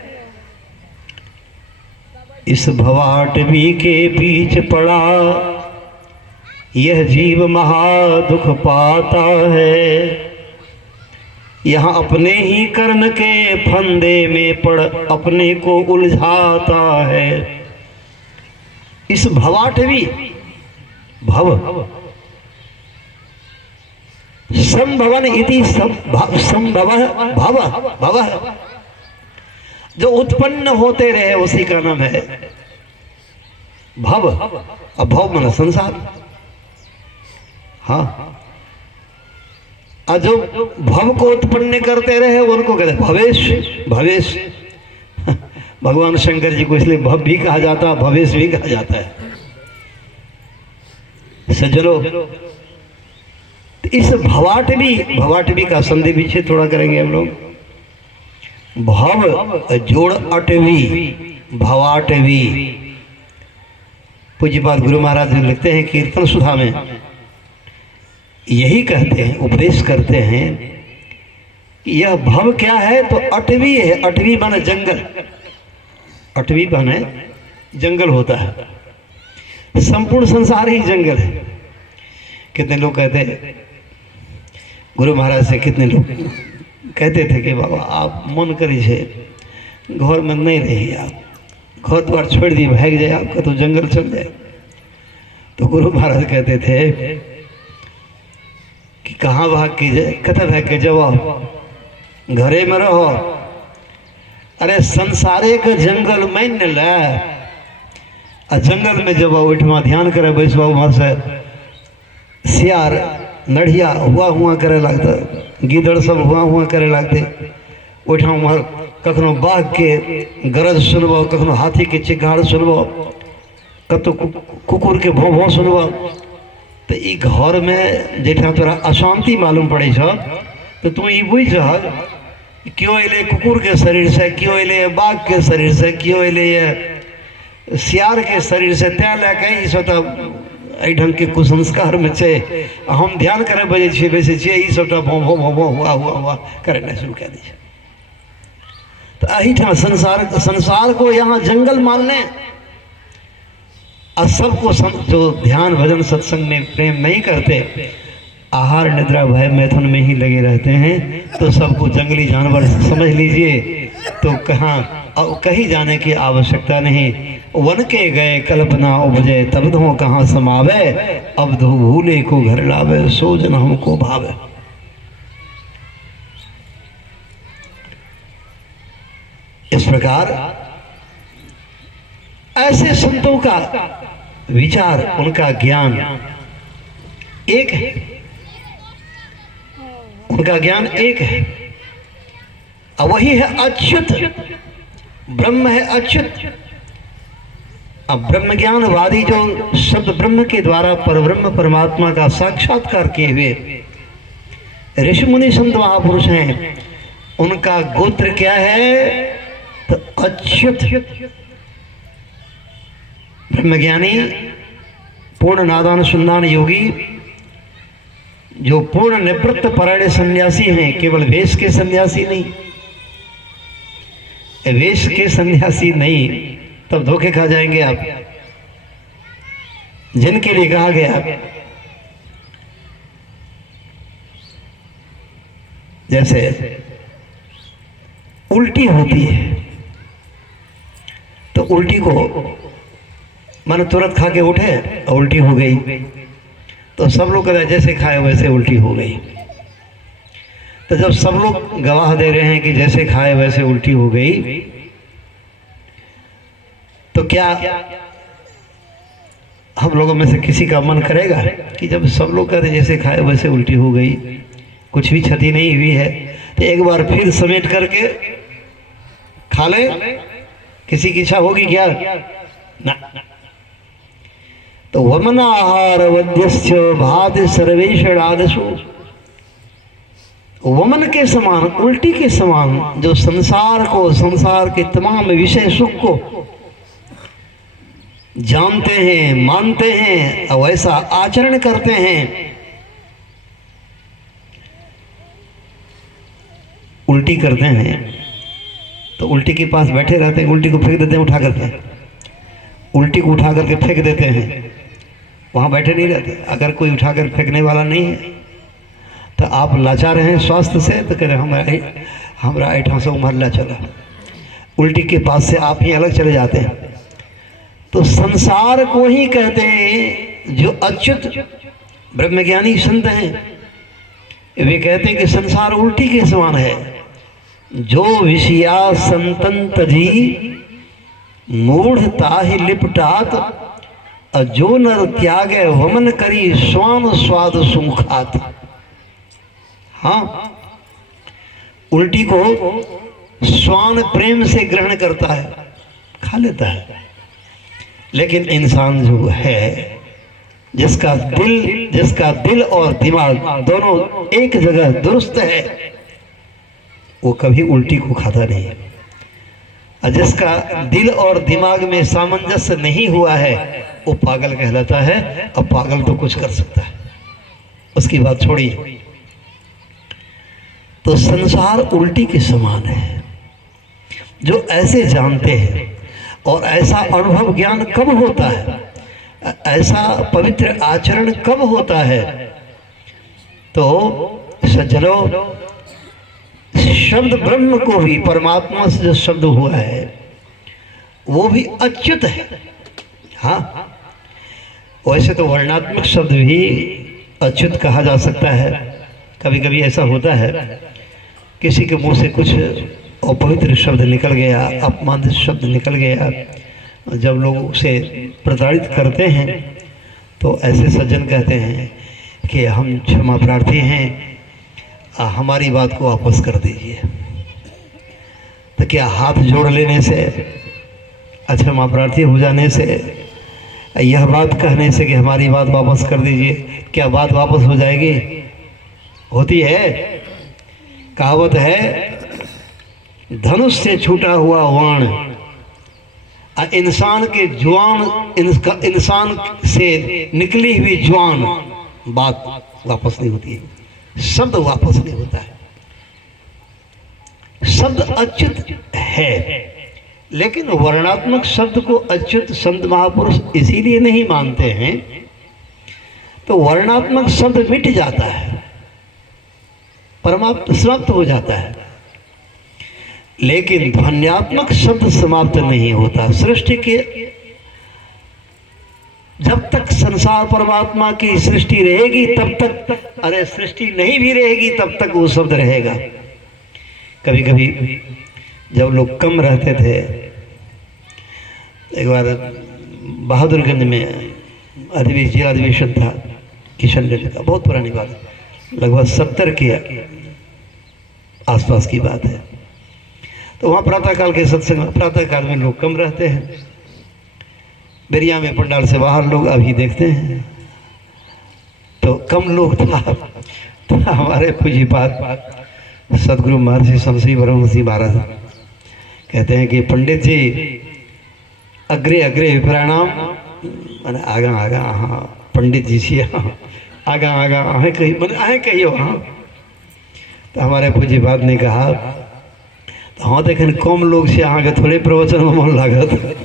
इस भवाटवी के बीच पड़ा यह जीव महा दुख पाता है, यहाँ अपने ही कर्म के फंदे में पड़ अपने को उलझाता है। इस भवाटवी भव संभवन इति संभव भव भव जो उत्पन्न होते रहे उसी का नाम है भव। अब भव मन संसार, हाँ, जो भव को उत्पन्न करते रहे उनको कहते भवेश। भवेश भगवान शंकर जी को इसलिए भव भी कहा जाता है, भवेश भी कहा जाता है। सज्जनों, इस भवाटवी का संधि पीछे थोड़ा करेंगे हम लोग। भव जोड़ अटवी, भवाटवी। पूज्यपाद गुरु महाराज जी लिखते हैं कीर्तन सुधा में, यही कहते हैं, उपदेश करते हैं कि यह भव क्या है तो अटवी है। अटवी माने जंगल, अटवी माने जंगल होता है, संपूर्ण संसार ही जंगल है। कितने लोग कहते हैं गुरु महाराज से, कितने लोग कहते थे कि बाबा आप मन करी छे घर में नहीं रही, आप घर द्वार छोड़ दिए भाग जाए, आपका तो जंगल चल जाए। तो गुरु महाराज कहते थे कि कहाँ भाग के जाए, कथा भाग के जाओ, घरे में रहो। अरे संसारे का जंगल में न ला, जंगल में जब ओठमा ध्यान करे बैसवा, वहां से सियार नढ़िया हुआ करे लगता, गिदड़ सब हुआ करे लगते। ओठा वहाँ कखनो बाघ के गरज सुनबो, कखनो हाथी के चिघाड़ सुनबो, कतो कुकुर के भौं भौं सुनबो। तो ई घर में जेठा तोरा अशांति मालूम पड़े छ तो तू ई बुझ क्यों अले कुकुर के शरीर से, क्यों अले बाघ के शरीर से, क्यों अले सियार के शरीर से। त्या लैके ई सब एहि ढंग के कुसंस्कार में छे। हम ध्यान करे बजे छे वैसे छे, ई सब भौं भौं भौं भौं हुआ करना शुरू कर दी। तो अहिठा संसार को यहाँ जंगल मानने और सबको जो ध्यान भजन सत्संग में प्रेम नहीं करते, आहार निद्रा भय मैथुन में ही लगे रहते हैं, तो सबको जंगली जानवर समझ लीजिए। तो कहीं जाने की आवश्यकता नहीं। वन के गए कल्पना उपजे, तब धो कहाँ समावे, अब धो भूले को घर लावे, सो जन हमको भावे। इस प्रकार ऐसे संतों का विचार, उनका ज्ञान एक है, उनका ज्ञान एक है, और वही है अच्युत। ब्रह्म है अच्युत। अब ब्रह्म ज्ञानवादी जो शब्द ब्रह्म के द्वारा परब्रह्म परमात्मा का साक्षात्कार किए हुए ऋषि मुनि संत महापुरुष हैं, उनका गोत्र क्या है तो अच्युत। ब्रह्मज्ञानी पूर्ण नादान सुन्नान योगी, जो पूर्ण निवृत्त परायण सन्यासी हैं, केवल वेश के सन्यासी नहीं, वेश के सन्यासी नहीं, तब धोखे खा जाएंगे आप। जिनके लिए कहा गया, जैसे उल्टी होती है तो उल्टी को मानो तुरंत खा के उठे और उल्टी हो गई, तो सब लोग कहते जैसे खाए वैसे उल्टी हो गई। तो जब सब लोग गवाह दे रहे हैं कि जैसे खाए वैसे उल्टी हो गई, तो क्या हम लोगों में से किसी का मन करेगा कि जब सब लोग कहते जैसे खाए वैसे उल्टी हो गई, कुछ भी क्षति नहीं हुई है, तो एक बार फिर समेट करके खा ले? किसी की इच्छा होगी क्या? ना। तो वमनाहार वध्यस्य भाद सर्वेषणादसु, वमन के समान, उल्टी के समान, जो संसार को, संसार के तमाम विषय सुख को जानते हैं, मानते हैं और ऐसा आचरण करते हैं, उल्टी करते हैं तो उल्टी के पास बैठे रहते हैं, उल्टी को फेंक देते हैं उठा करके, उल्टी को उठा करके फेंक देते हैं, वहाँ बैठे नहीं रहते। अगर कोई उठा कर फेंकने वाला नहीं है तो आप लाचार हैं स्वास्थ्य से, तो कह रहे हमारा ऐठा से उमरला चला, उल्टी के पास से आप ही अलग चले जाते हैं। तो संसार को ही कहते हैं, जो अच्युत ब्रह्मज्ञानी संत हैं वे कहते हैं कि संसार उल्टी के समान है। जो विषया संतन तजी मूढ़ता ही लिपटात, जो नर त्यागे वमन करी स्वान स्वाद सुमुखात। हाँ, उल्टी को स्वान प्रेम से ग्रहण करता है, खा लेता है, लेकिन इंसान जो है जिसका दिल और दिमाग दोनों एक जगह दुरुस्त है, वो कभी उल्टी को खाता नहीं है। और जिसका दिल और दिमाग में सामंजस्य नहीं हुआ है वो पागल कहलाता है। अब पागल तो कुछ कर सकता है, उसकी बात छोड़िए। तो संसार उल्टी के समान है। जो ऐसे जानते हैं, और ऐसा अनुभव ज्ञान कब होता है, ऐसा पवित्र आचरण कब होता है, तो सज्जनों, शब्द ब्रह्म को भी, परमात्मा से जो शब्द हुआ है वो भी अच्युत है। हाँ, वैसे तो वर्णात्मक शब्द भी अच्युत कहा जा सकता है। कभी कभी ऐसा होता है, किसी के मुंह से कुछ अपवित्र शब्द निकल गया, अपमानित शब्द निकल गया, जब लोग उसे प्रताड़ित करते हैं तो ऐसे सज्जन कहते हैं कि हम क्षमा प्रार्थी हैं, हमारी बात को वापस कर दीजिए। तो क्या हाथ जोड़ लेने से, क्षमा प्रार्थी हो जाने से, यह बात कहने से कि हमारी बात वापस कर दीजिए, क्या बात वापस हो जाएगी? होती है। कहावत है, धनुष से छूटा हुआ वाण, इंसान के जुआन, इंसान से निकली हुई जुआन बात वापस नहीं होती है, शब्द वापस नहीं होता है। शब्द अच्युत है, लेकिन वर्णात्मक शब्द को अच्युत संत महापुरुष इसीलिए नहीं मानते हैं, तो वर्णात्मक शब्द मिट जाता है, परमात्मा समाप्त हो जाता है, लेकिन ध्वन्यात्मक शब्द समाप्त नहीं होता। सृष्टि के, जब तक संसार परमात्मा की सृष्टि रहेगी तब तक, अरे सृष्टि नहीं भी रहेगी तब तक वो शब्द रहेगा। कभी कभी जब लोग कम रहते थे, एक बार बहादुरगंज में जिलाधिवेशन था किशनगंज का, बहुत पुरानी बात, लगभग 70 के आसपास की बात है। तो वहाँ प्रातःकाल के सत्संग में, प्रातःकाल में लोग कम रहते हैं, बेरिया में पंडाल से बाहर लोग अभी देखते हैं, तो कम लोग था। तो हमारे पूज्यपाद सदगुरु महर्षि शमशी ब्रह्मसी महाराज कहते हैं कि पंडित जी अग्रे अग्रे विप्राणाम, मैंने आगा आगा, हाँ पंडित जी से आगा आगा आहे कही, मैंने आहे कहियो। हाँ, तो हमारे पूज्यपाद ने कहा, तो हाँ देखें कम लोग से अहाँ के थोड़े प्रवचन में मन लागत।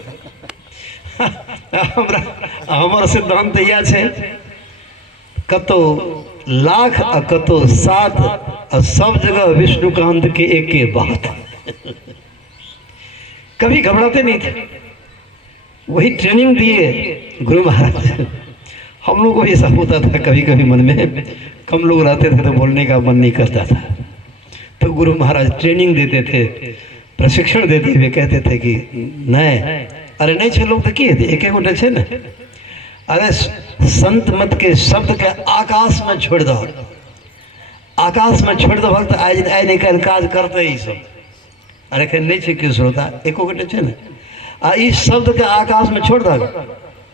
हमारा सिद्धांत यह है, कतो लाख आ कतो साथ, सब जगह विष्णुकांत के एक के बात। कभी घबराते नहीं थे, वही ट्रेनिंग दिए गुरु महाराज। हम लोग को ऐसा होता था, कभी कभी मन में कम लोग रहते थे तो बोलने का मन नहीं करता था, तो गुरु महाराज ट्रेनिंग देते थे, प्रशिक्षण देते हुए कहते थे कि नहीं, अरे नहीं छे लोग तो किए थे एक गोटे छे न, अरे संत मत के शब्द के आकाश में छोड़ दो, आकाश में छोड़ दो भक्त, आज आए नहीं कल काज करते ही सब। अरे कहीं नहीं छे क्यों श्रोता, एक गोटे छे न, इस शब्द के आकाश में छोड़ दो,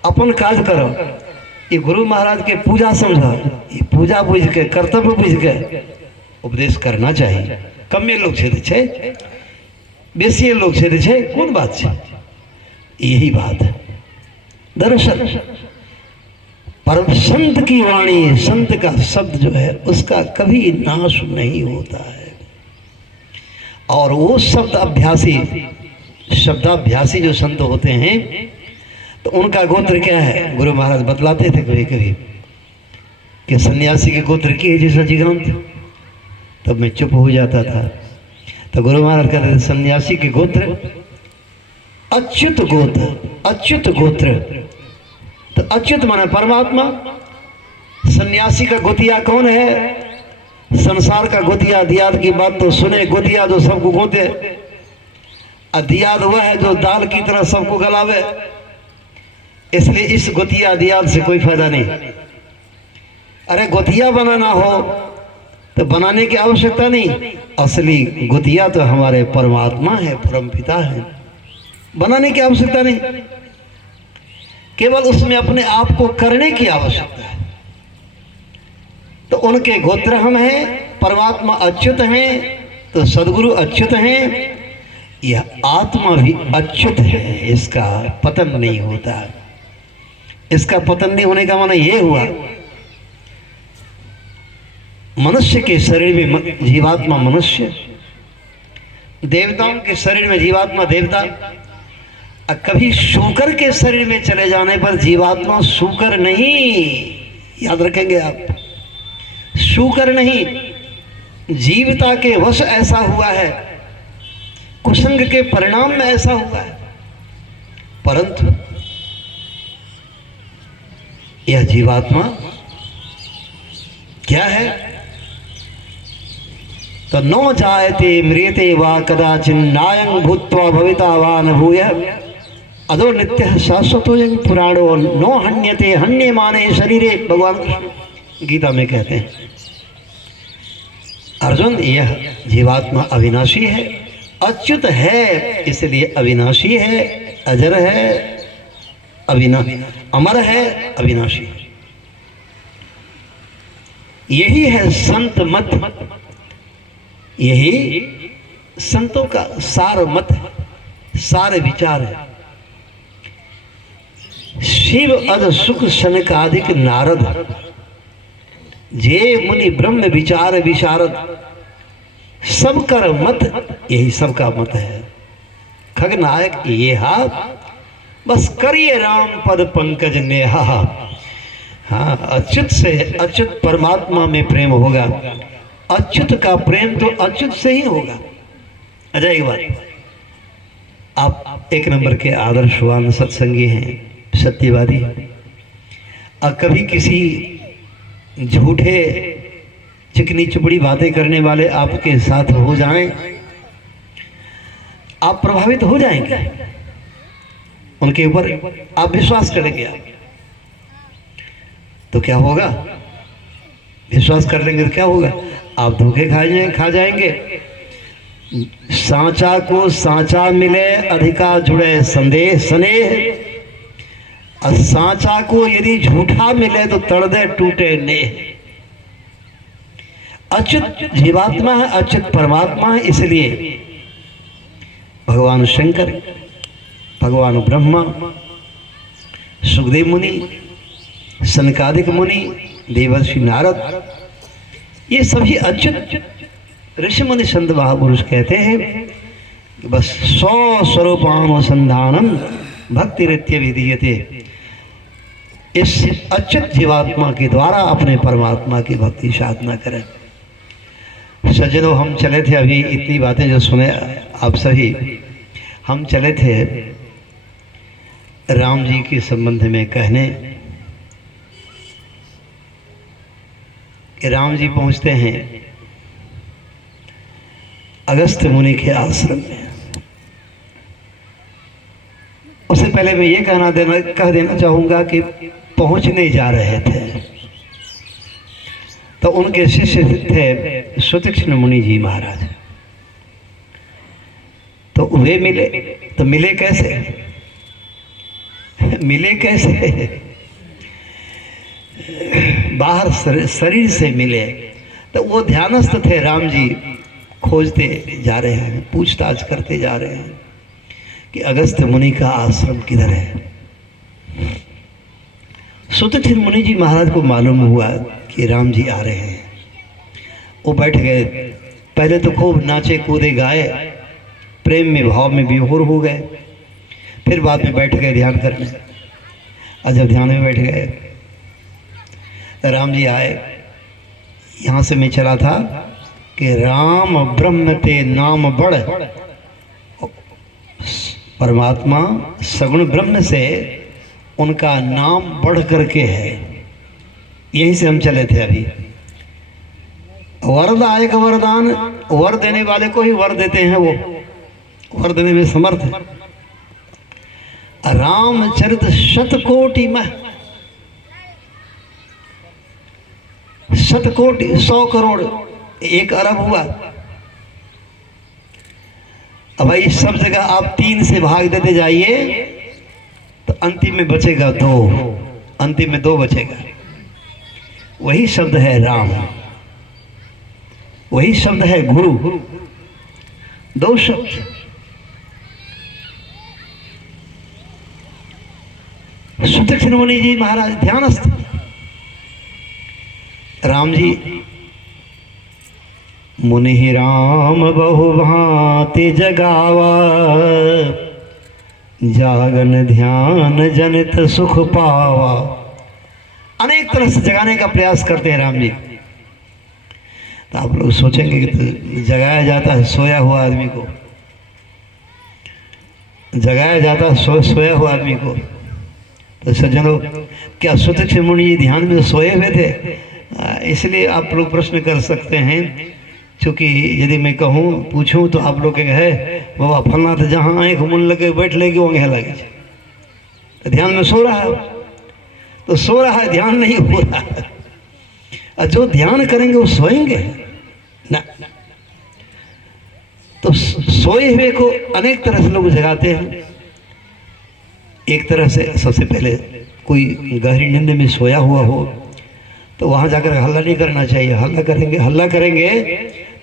अपन काज करो। ये गुरु महाराज के पूजा समझो, ये पूजा बुझ के, कर्तव्य बुझ के उपदेश करना चाहिए। कमे लोग छेदे छे, बेसी लोग छेदे छे, कौन बात छे? यही बात है। दरअसल परम संत की वाणी, संत का शब्द जो है उसका कभी नाश नहीं होता है। और वो शब्दाभ्यासी जो संत होते हैं तो उनका गोत्र क्या है? गुरु महाराज बतलाते थे कभी कभी कि सन्यासी के गोत्र की है जैसा जीगांत। तब मैं चुप हो जाता था। तो गुरु महाराज कहते थे सन्यासी के गोत्र अच्युत गोत्र, अच्युत गोत्र। तो अच्युत माने परमात्मा। सन्यासी का गोतिया कौन है? संसार का गोतिया। दियाद की बात तो सुने, गोतिया जो सबको गोते, दियाद वह है जो दाल की तरह सबको गलावे। इसलिए इस गोतिया दियाद से कोई फायदा नहीं। अरे गोतिया बनाना हो तो बनाने की आवश्यकता नहीं। असली गोतिया तो हमारे परमात्मा है, परम पिता है। बनाने की आवश्यकता नहीं, केवल उसमें अपने आप को करने की आवश्यकता है। तो उनके गोत्र हम हैं, परमात्मा अच्युत हैं, तो सदगुरु अच्युत हैं। यह आत्मा भी अच्युत है, इसका पतन नहीं होता। इसका पतन नहीं होने का माना यह हुआ, मनुष्य के शरीर में जीवात्मा मनुष्य, देवताओं के शरीर में जीवात्मा देवता। कभी शूकर के शरीर में चले जाने पर जीवात्मा शूकर नहीं, याद रखेंगे आप, शूकर नहीं। जीवता के वश ऐसा हुआ है, कुसंग के परिणाम में ऐसा हुआ है, परंतु यह जीवात्मा क्या है? तो नो जायते म्रियते वा कदाचिन् नायं भूत्वा भविता वा न भूयः अदो नित्य शाश्वतो पुराणो नो हन्यते हन्यमाने शरीरे। भगवान कृष्ण गीता में कहते हैं, अर्जुन यह जीवात्मा अविनाशी है, अच्युत है, इसलिए अविनाशी है, अजर है, अमर है, अविनाशी। यही है संत मत, यही संतों का सार मत है, सार विचार है। शिव अद सुख सनकादिक नारद, जे मुनि ब्रह्म विचार विशारद। सबकर मत, यही सबका मत है। खगनायक ये हा, बस करिए राम पद पंकज नेहा। हाँ, अच्युत से, अच्युत परमात्मा में प्रेम होगा। अच्युत का प्रेम तो अच्युत से ही होगा। अजय बात, आप एक नंबर के आदर्शवान सत्संगी हैं, सत्यवादी। और कभी किसी झूठे चिकनी चुपड़ी बातें करने वाले आपके साथ हो जाएं, आप प्रभावित हो जाएंगे, उनके ऊपर आप विश्वास करेंगे। तो क्या होगा? विश्वास कर लेंगे तो क्या होगा? आप धोखे खा जाएंगे। सांचा को सांचा मिले, अधिका जुड़े संदेह स्नेह। और सांचा को यदि झूठा मिले तो तड़दे टूटे नेह। अच्युत जीवात्मा है, अच्युत परमात्मा है। इसलिए भगवान शंकर, भगवान ब्रह्मा, सुखदेव मुनि, सनकादिक मुनि, देवर्षि नारद, ये सभी अच्युत ऋषि मुनि संत महापुरुष कहते हैं कि बस स्वस्वरूपानुसंधानम भक्ति रित्य विधीयते। इस अच्युत जीवात्मा के द्वारा अपने परमात्मा की भक्ति साधना करें। सज्जनों, हम चले थे अभी, इतनी बातें जो सुने आप सभी, हम चले थे राम जी के संबंध में कहने। राम जी पहुंचते हैं अगस्त मुनि के आश्रम में। उससे पहले मैं ये कह देना चाहूँगा कि पहुंचने जा रहे थे तो उनके शिष्य थे सुतीक्ष्ण मुनि जी महाराज। तो वे मिले, तो मिले कैसे? मिले कैसे? बाहर शरीर से मिले, तो वो ध्यानस्थ थे राम जी, खोजते जा रहे हैं, पूछताछ करते जा रहे हैं कि अगस्त्य मुनि का आश्रम किधर है। सुतथिर मुनि जी महाराज को मालूम हुआ कि राम जी आ रहे हैं। वो बैठ गए, पहले तो खूब नाचे कूदे गाए, प्रेम में भाव में विभोर हो गए। फिर बाद में बैठ गए ध्यान करने, और जब ध्यान में बैठ गए तो राम जी आए। यहाँ से मैं चला था कि राम ब्रह्म ते नाम बढ़, परमात्मा सगुण ब्रह्म से उनका नाम बढ़ करके है। यहीं से हम चले थे अभी। वरद आए का वरदान, वर देने वाले को ही वर देते हैं, वो वर देने में समर्थ है। रामचरित शतकोटि में, शतकोटि 100 करोड़ 1 अरब हुआ। अब भाई सब जगह आप 3 से भाग देते जाइए तो अंतिम में बचेगा 2, अंतिम में 2 बचेगा। वही शब्द है राम, वही शब्द है गुरु, 2 शब्द। सुतथिर मुनि जी महाराज ध्यानस्थ। राम जी, मुनि राम बहु भांति जगावा, जागन ध्यान जनित सुख पावा। अनेक तरह से जगाने का प्रयास करते हैं राम जी। तो आप लोग सोचेंगे कि तो जगाया जाता है सोया हुआ आदमी को, जगाया जाता है सोया हुआ आदमी को। तो सज्जनों, क्या सुतथिर मुनि जी ध्यान में सोए हुए थे? इसलिए आप लोग प्रश्न कर सकते हैं, क्योंकि यदि मैं कहूँ पूछूं तो आप लोग कहेंगे है बाबा फलना तो जहाँ आँख मुन लगे बैठ लेगी वहाँ लगे, तो ध्यान में सो रहा है। तो सो रहा है, ध्यान नहीं हो रहा है। और जो ध्यान करेंगे वो सोएंगे ना। तो सोए हुए को अनेक तरह से लोग जगाते हैं। एक तरह से सबसे पहले कोई गहरी नींद में सोया हुआ हो तो वहाँ जाकर हल्ला नहीं करना चाहिए। हल्ला करेंगे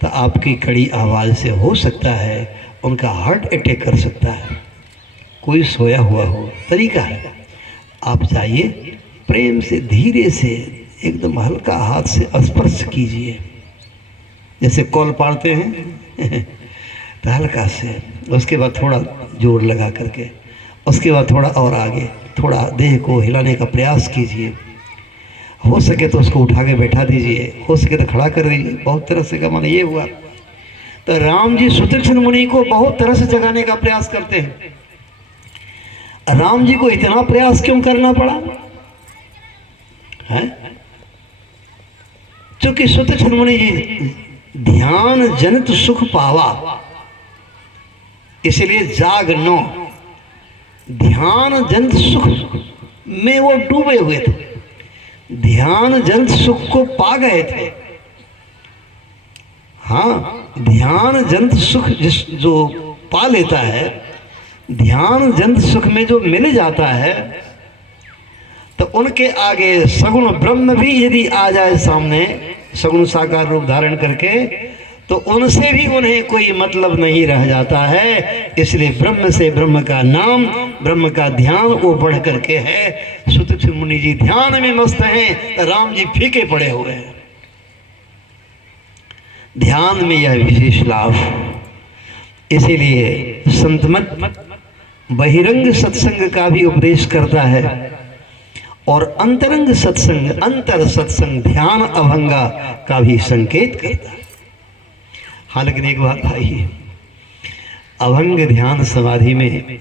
तो आपकी कड़ी आवाज़ से हो सकता है उनका हार्ट अटैक कर सकता है। कोई सोया हुआ हो, तरीका है, आप जाइए प्रेम से धीरे से एकदम हल्का हाथ से स्पर्श कीजिए, जैसे कॉल पाड़ते हैं तो हल्का से, उसके बाद थोड़ा जोर लगा करके, उसके बाद थोड़ा और आगे, थोड़ा देह को हिलाने का प्रयास कीजिए। हो सके तो उसको उठा के बैठा दीजिए, हो सके तो खड़ा कर दीजिए। बहुत तरह से का माने ये हुआ। तो राम जी सुतथिर मुनि को बहुत तरह से जगाने का प्रयास करते हैं। राम जी को इतना प्रयास क्यों करना पड़ा है? क्योंकि सुतथिर मुनि जी ध्यान जनित सुख पावा, इसलिए जागनो, ध्यान जनित सुख में वो डूबे हुए थे, ध्यान जनित सुख को पा गए थे। हाँ, ध्यान जनित सुख जो पा लेता है, ध्यान जनित सुख में जो मिल जाता है, तो उनके आगे सगुण ब्रह्म भी यदि आ जाए सामने, सगुण साकार रूप धारण करके, तो उनसे भी उन्हें कोई मतलब नहीं रह जाता है। इसलिए ब्रह्म से ब्रह्म का नाम, ब्रह्म का ध्यान वो बढ़ करके है। सुतथिर मुनि जी ध्यान में मस्त हैं, राम जी फीके पड़े हुए हैं। ध्यान में यह विशेष लाभ, इसीलिए संत मत बहिरंग सत्संग का भी उपदेश करता है और अंतरंग सत्संग, अंतर सत्संग, ध्यान अभंगा का भी संकेत करता है। हाँ, लेकिन एक बात भाई, अभंग ध्यान समाधि में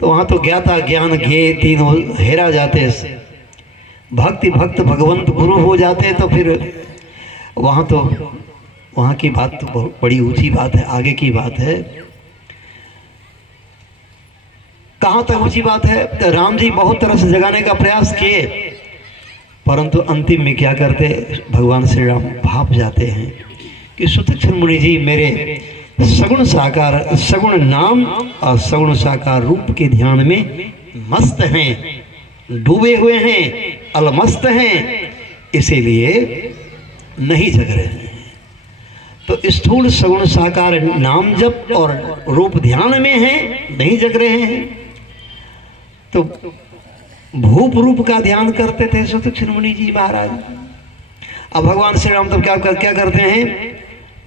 तो वहाँ तो ज्ञाता ज्ञान ज्ञेय तीनों हेरा जाते, भक्ति भक्त भगवंत गुरु हो जाते, तो फिर वहाँ की बात तो बहुत बड़ी ऊंची बात है, आगे की बात है। कहाँ तक ऊंची बात है? तो राम जी बहुत तरह से जगाने का प्रयास किए, परंतु अंतिम में क्या करते, भगवान श्री राम भाप जाते हैं कि सुतथिर मुनि जी मेरे सगुण साकार, सगुण नाम और सगुण साकार रूप के ध्यान में मस्त हैं, डूबे हुए हैं, अलमस्त हैं। इसीलिए नहीं जग रहे हैं। तो स्थूल सगुण साकार नाम जप और रूप ध्यान में है, नहीं जग रहे हैं। तो भूप रूप का ध्यान करते थे सुतीक्षण मुनि जी महाराज। अब भगवान श्री राम तब क्या करते हैं?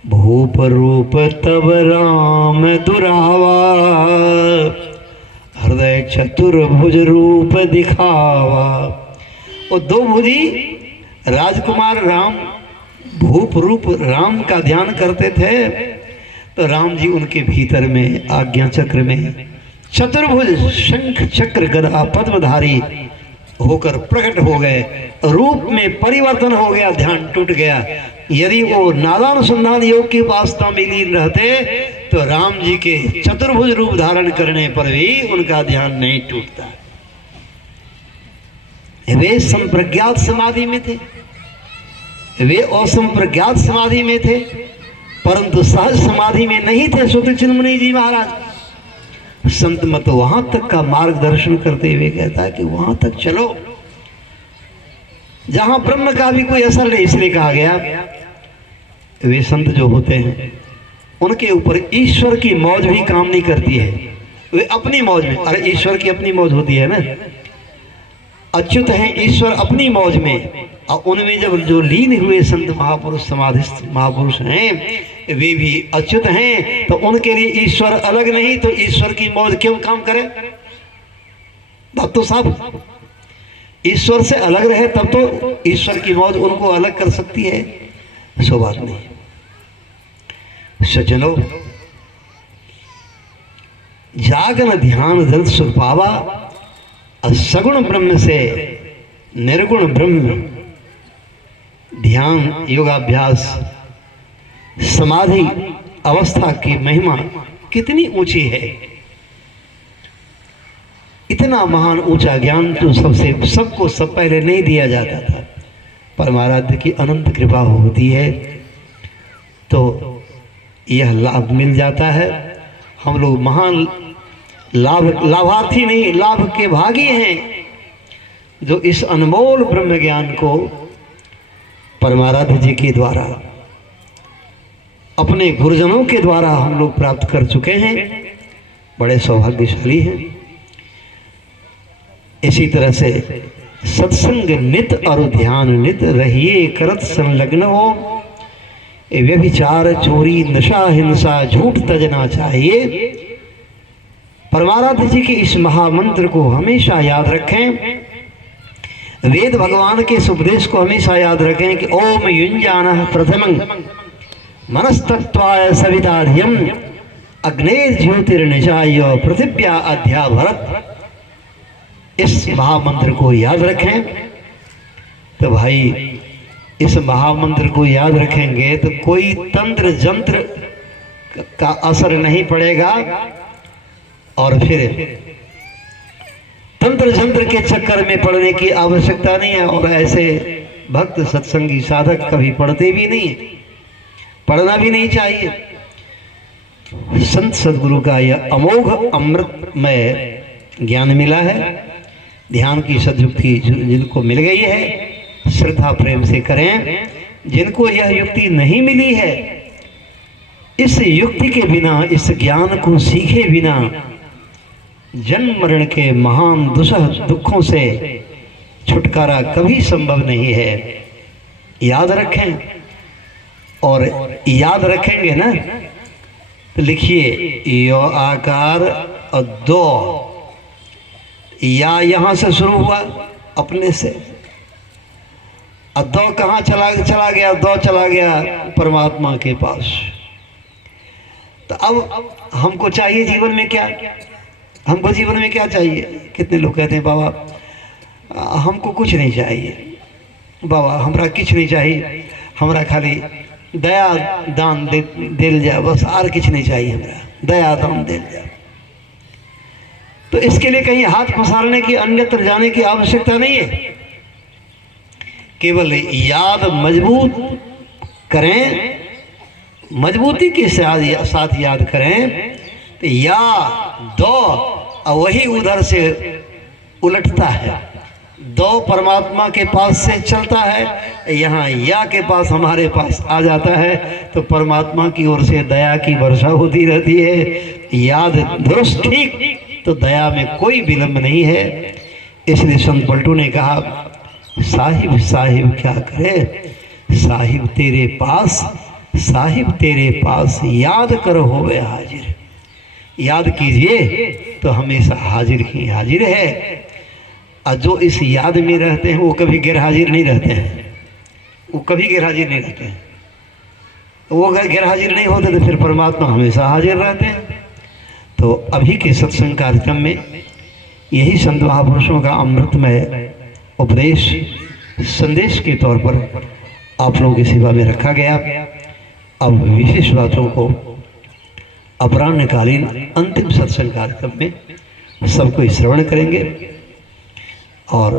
भूप रूप तब राम दुरावा, हृदय चतुर्भुज रूप दिखावा। और दो भुजी राजकुमार राम भूप रूप राम का ध्यान करते थे। तो राम जी उनके भीतर में आज्ञा चक्र में चतुर्भुज शंख चक्र गदा पद्मधारी होकर प्रकट हो गए। रूप में परिवर्तन हो गया, ध्यान टूट गया। यदि वो नादानुसंधान योग की उपासना में लीन रहते तो राम जी के चतुर्भुज रूप धारण करने पर भी उनका ध्यान नहीं टूटता। वे संप्रज्ञात समाधि में थे, वे असंप्रज्ञात समाधि में थे, परंतु सहज समाधि में नहीं थे सुतीक्षण मुनि जी महाराज। संत मत वहां तक का मार्गदर्शन करते हुए कहता है कि वहां तक चलो जहां ब्रह्म का भी कोई असर नहीं। इसलिए कहा गया वे संत जो होते हैं उनके ऊपर ईश्वर की मौज भी काम नहीं करती है, वे अपनी मौज में। अरे ईश्वर की अपनी मौज होती है ना, अच्युत हैं ईश्वर अपनी मौज में। और उनमें जब जो लीन हुए संत महापुरुष समाधिस्थ महापुरुष हैं वे भी अच्युत हैं, तो उनके लिए ईश्वर अलग नहीं, तो ईश्वर की मौज क्यों काम करे? तब तो साहब ईश्वर से अलग रहे तब तो ईश्वर की मौज उनको अलग कर सकती है। सो बात नहीं। सज्जनों, जागन ध्यान दर्द सुख पावा, सगुण ब्रह्म से निर्गुण ब्रह्म ध्यान योगाभ्यास समाधि अवस्था की महिमा कितनी ऊंची है। इतना महान ऊंचा ज्ञान तो सबको सब पहले नहीं दिया जाता था। परमाराध्य की अनंत कृपा होती है तो यह लाभ मिल जाता है। हम लोग महान लाभार्थी नहीं, लाभ के भागी हैं जो इस अनमोल ब्रह्म ज्ञान को परमाराध्य जी के द्वारा अपने गुरुजनों के द्वारा हम लोग प्राप्त कर चुके हैं। बड़े सौभाग्यशाली हैं। इसी तरह से सत्संग नित और ध्यान नित रहिए करत संलग्न हो, व्यभिचार चोरी नशा हिंसा झूठ तजना चाहिए। परमाराध्य जी के इस महामंत्र को हमेशा याद रखें। वेद भगवान के इस उपदेश को हमेशा याद रखें कि ओम युञ्जानः प्रथमं मनस्तत्वाय सवितार्यं अग्नेर्ज्योतिर्निचाय पृथिव्या अध्याभरत। इस महामंत्र को याद रखें। तो भाई इस महामंत्र को याद रखेंगे तो कोई तंत्र जंत्र का असर नहीं पड़ेगा और फिर तंत्र जंत्र के चक्कर में पड़ने की आवश्यकता नहीं है। और ऐसे भक्त सत्संगी साधक कभी पढ़ते भी नहीं, पढ़ना भी नहीं चाहिए। संत सद्गुरु का यह अमोघ अमृतमय ज्ञान मिला है। ध्यान की सद्युक्ति जिनको मिल गई है श्रद्धा प्रेम से करें। जिनको यह युक्ति नहीं मिली है, इस युक्ति के बिना, इस ज्ञान को सीखे बिना जन्म मरण के महान दुसह दुखों से छुटकारा कभी संभव नहीं है। याद रखें। और याद रखेंगे ना तो लिखिए यो आकार और दो, या यहाँ से शुरू हुआ अपने से, और दो कहाँ चला गया? दो चला गया परमात्मा के पास। तो अब हमको चाहिए जीवन में क्या? हमको जीवन में क्या चाहिए? कितने लोग कहते हैं बाबा हमको कुछ नहीं चाहिए, बाबा हमरा कुछ नहीं चाहिए, हमरा खाली दया दान दिल जाए, बस और कुछ नहीं चाहिए, हमरा दया दान दिल जाए। तो इसके लिए कहीं हाथ पसारने की, अन्यत्र जाने की आवश्यकता नहीं है। केवल याद मजबूत करें, मजबूती के साथ याद करें तो या दो, और वही उधर से उलटता है। दो परमात्मा के पास से चलता है, यहाँ या के पास हमारे पास आ जाता है, तो परमात्मा की ओर से दया की वर्षा होती रहती है। याद दुरुस्त ठीक तो दया में कोई विलंब नहीं है। इसलिए संत पलटू ने कहा, साहिब साहिब क्या करे, साहिब तेरे पास, साहिब तेरे पास याद करो होवे हाजिर। याद कीजिए तो हमेशा हाजिर ही हाजिर है। और जो इस याद में रहते हैं वो कभी गैर हाजिर नहीं रहते हैं, वो कभी गैर हाजिर नहीं रहते हैं। वो अगर गैर हाजिर नहीं होते तो फिर परमात्मा हमेशा हाजिर रहते हैं। तो अभी के सत्संग कार्यक्रम में यही संत महापुरुषों का अमृतमय उपदेश संदेश के तौर पर आप लोगों की सेवा में रखा गया। अब विशेष बातों को अपराह्नकालीन अंतिम सत्संग कार्यक्रम में सबको श्रवण करेंगे और